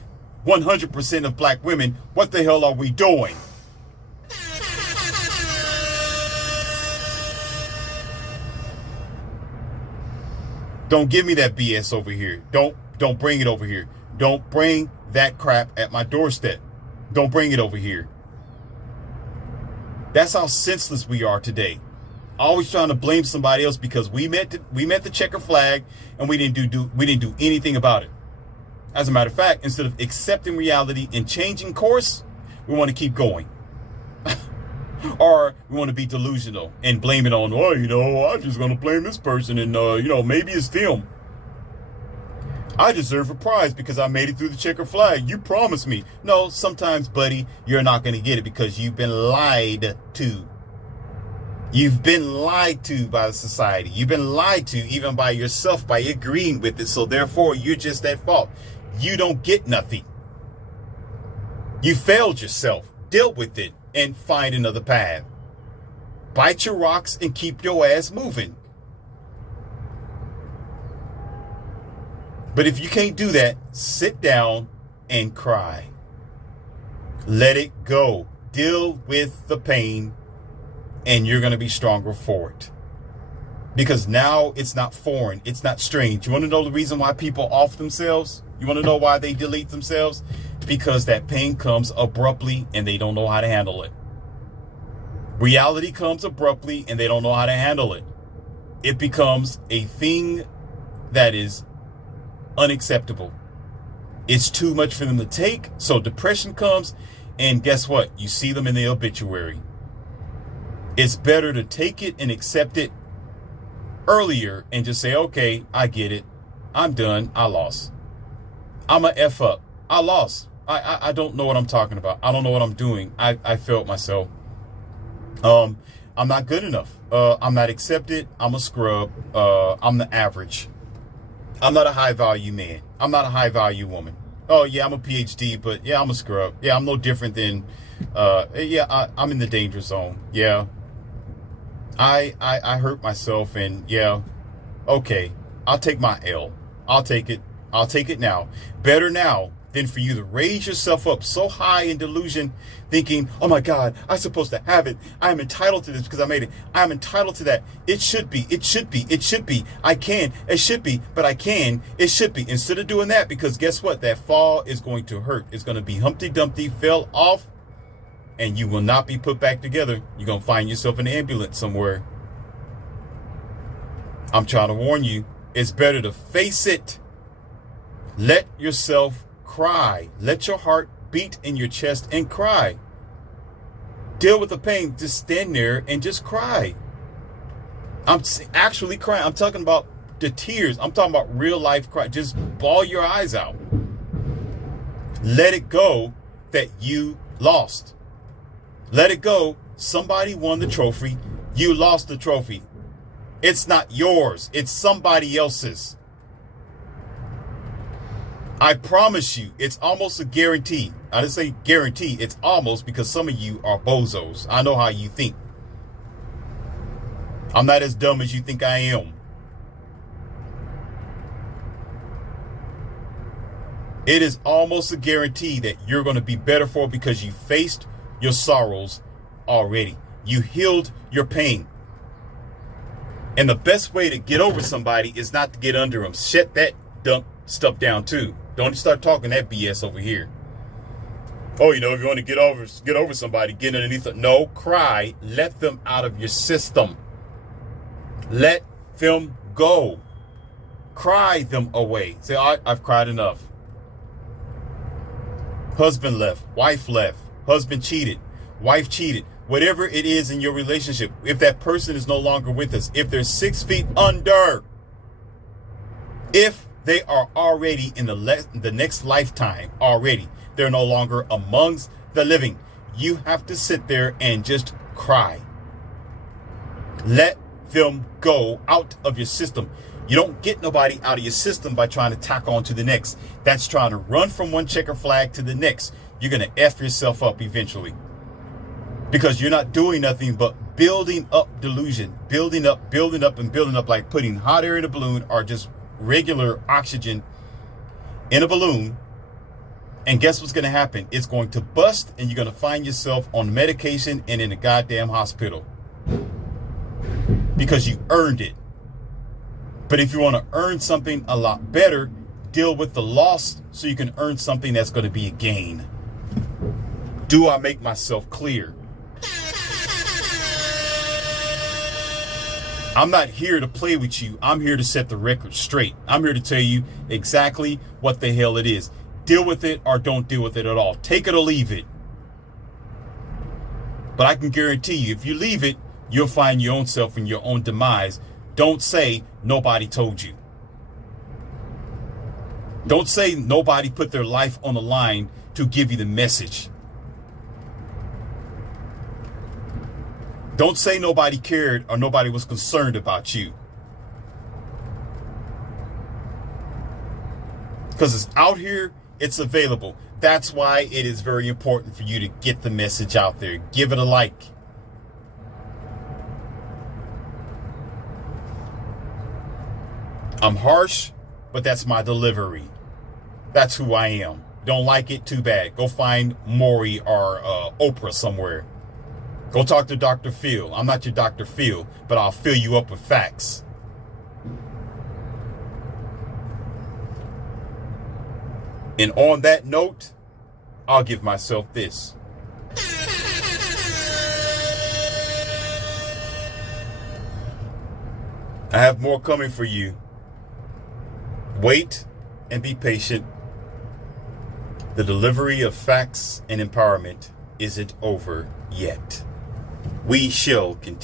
100% of black women, what the hell are we doing? Don't give me that BS over here. Don't bring it over here. Don't bring that crap at my doorstep. Don't bring it over here. That's how senseless we are today. Always trying to blame somebody else because we met the checker flag and we didn't do anything about it. As a matter of fact, instead of accepting reality and changing course, we want to keep going. Or we want to be delusional and blame it on, I'm just going to blame this person and, maybe it's them. I deserve a prize because I made it through the checker flag. You promised me. No, sometimes, buddy, you're not going to get it because you've been lied to. You've been lied to by the society. You've been lied to even by yourself by agreeing with it. So therefore, you're just at fault. You don't get nothing. You failed yourself. Deal with it and find another path. Bite your rocks and keep your ass moving. But if you can't do that, sit down and cry. Let it go. Deal with the pain and you're going to be stronger for it. Because now it's not foreign. It's not strange. You want to know the reason why people off themselves? You want to know why they delete themselves? Because that pain comes abruptly and they don't know how to handle it. Reality comes abruptly and they don't know how to handle it. It becomes a thing that is unacceptable. It's too much for them to take. So depression comes and guess what? You see them in the obituary. It's better to take it and accept it earlier and just say, okay, I get it. I'm done. I lost. I'm a F up. I lost. I don't know what I'm talking about. I don't know what I'm doing. I failed myself. I'm not good enough. I'm not accepted. I'm a scrub. I'm the average. I'm not a high value man. I'm not a high value woman. Oh yeah, I'm a PhD, but yeah, I'm a scrub. Yeah, I'm no different than, I'm in the danger zone. Yeah. I hurt myself and yeah, okay, I'll take my L. I'll take it. I'll take it now. Better now than for you to raise yourself up so high in delusion, thinking, oh my God, I'm supposed to have it. I'm entitled to this because I made it. I'm entitled to that. It should be. It should be. It should be. I can. It should be. But I can. It should be. Instead of doing that, because guess what? That fall is going to hurt. It's going to be Humpty Dumpty, fell off, and you will not be put back together. You're going to find yourself in an ambulance somewhere. I'm trying to warn you. It's better to face it. Let yourself cry. Let your heart beat in your chest and cry. Deal with the pain. Just stand there and just cry. I'm actually crying. I'm talking about the tears. I'm talking about real life cry. Just bawl your eyes out. Let it go that you lost. Let it go. Somebody won the trophy. You lost the trophy. It's not yours. It's somebody else's. I promise you, it's almost a guarantee. I didn't say guarantee. It's almost, because some of you are bozos. I know how you think. I'm not as dumb as you think I am. It is almost a guarantee that you're going to be better for it because you faced your sorrows already. You healed your pain. And the best way to get over somebody is not to get under them. Shut that dumb stuff down too. Don't start talking that BS over here. Oh, if you want to get over somebody, get underneath it. No, cry. Let them out of your system. Let them go. Cry them away. Say, I've cried enough. Husband left, wife left, husband cheated, wife cheated, whatever it is in your relationship. If that person is no longer with us, if they're 6 feet under, if they are already in the next lifetime already, they're no longer amongst the living, you have to sit there and just cry. Let them go out of your system. You don't get nobody out of your system by trying to tack on to the next. That's trying to run from one checker flag to the next. You're going to F yourself up eventually. Because you're not doing nothing but building up delusion. Building up, and building up, like putting hot air in a balloon or just regular oxygen in a balloon. And guess what's going to happen? It's going to bust and you're going to find yourself on medication and in a goddamn hospital. Because you earned it. But if you want to earn something a lot better, deal with the loss so you can earn something that's going to be a gain. Do I make myself clear? I'm not here to play with you. I'm here to set the record straight. I'm here to tell you exactly what the hell it is. Deal with it or don't deal with it at all. Take it or leave it. But I can guarantee you, if you leave it, you'll find your own self and your own demise. Don't say nobody told you. Don't say nobody put their life on the line to give you the message. Don't say nobody cared or nobody was concerned about you. Because it's out here, it's available. That's why it is very important for you to get the message out there. Give it a like. I'm harsh, but that's my delivery. That's who I am. Don't like it? Too bad. Go find Maury or Oprah somewhere. Go talk to Dr. Phil. I'm not your Dr. Phil, but I'll fill you up with facts. And on that note, I'll give myself this. I have more coming for you. Wait and be patient. The delivery of facts and empowerment isn't over yet. We shall continue.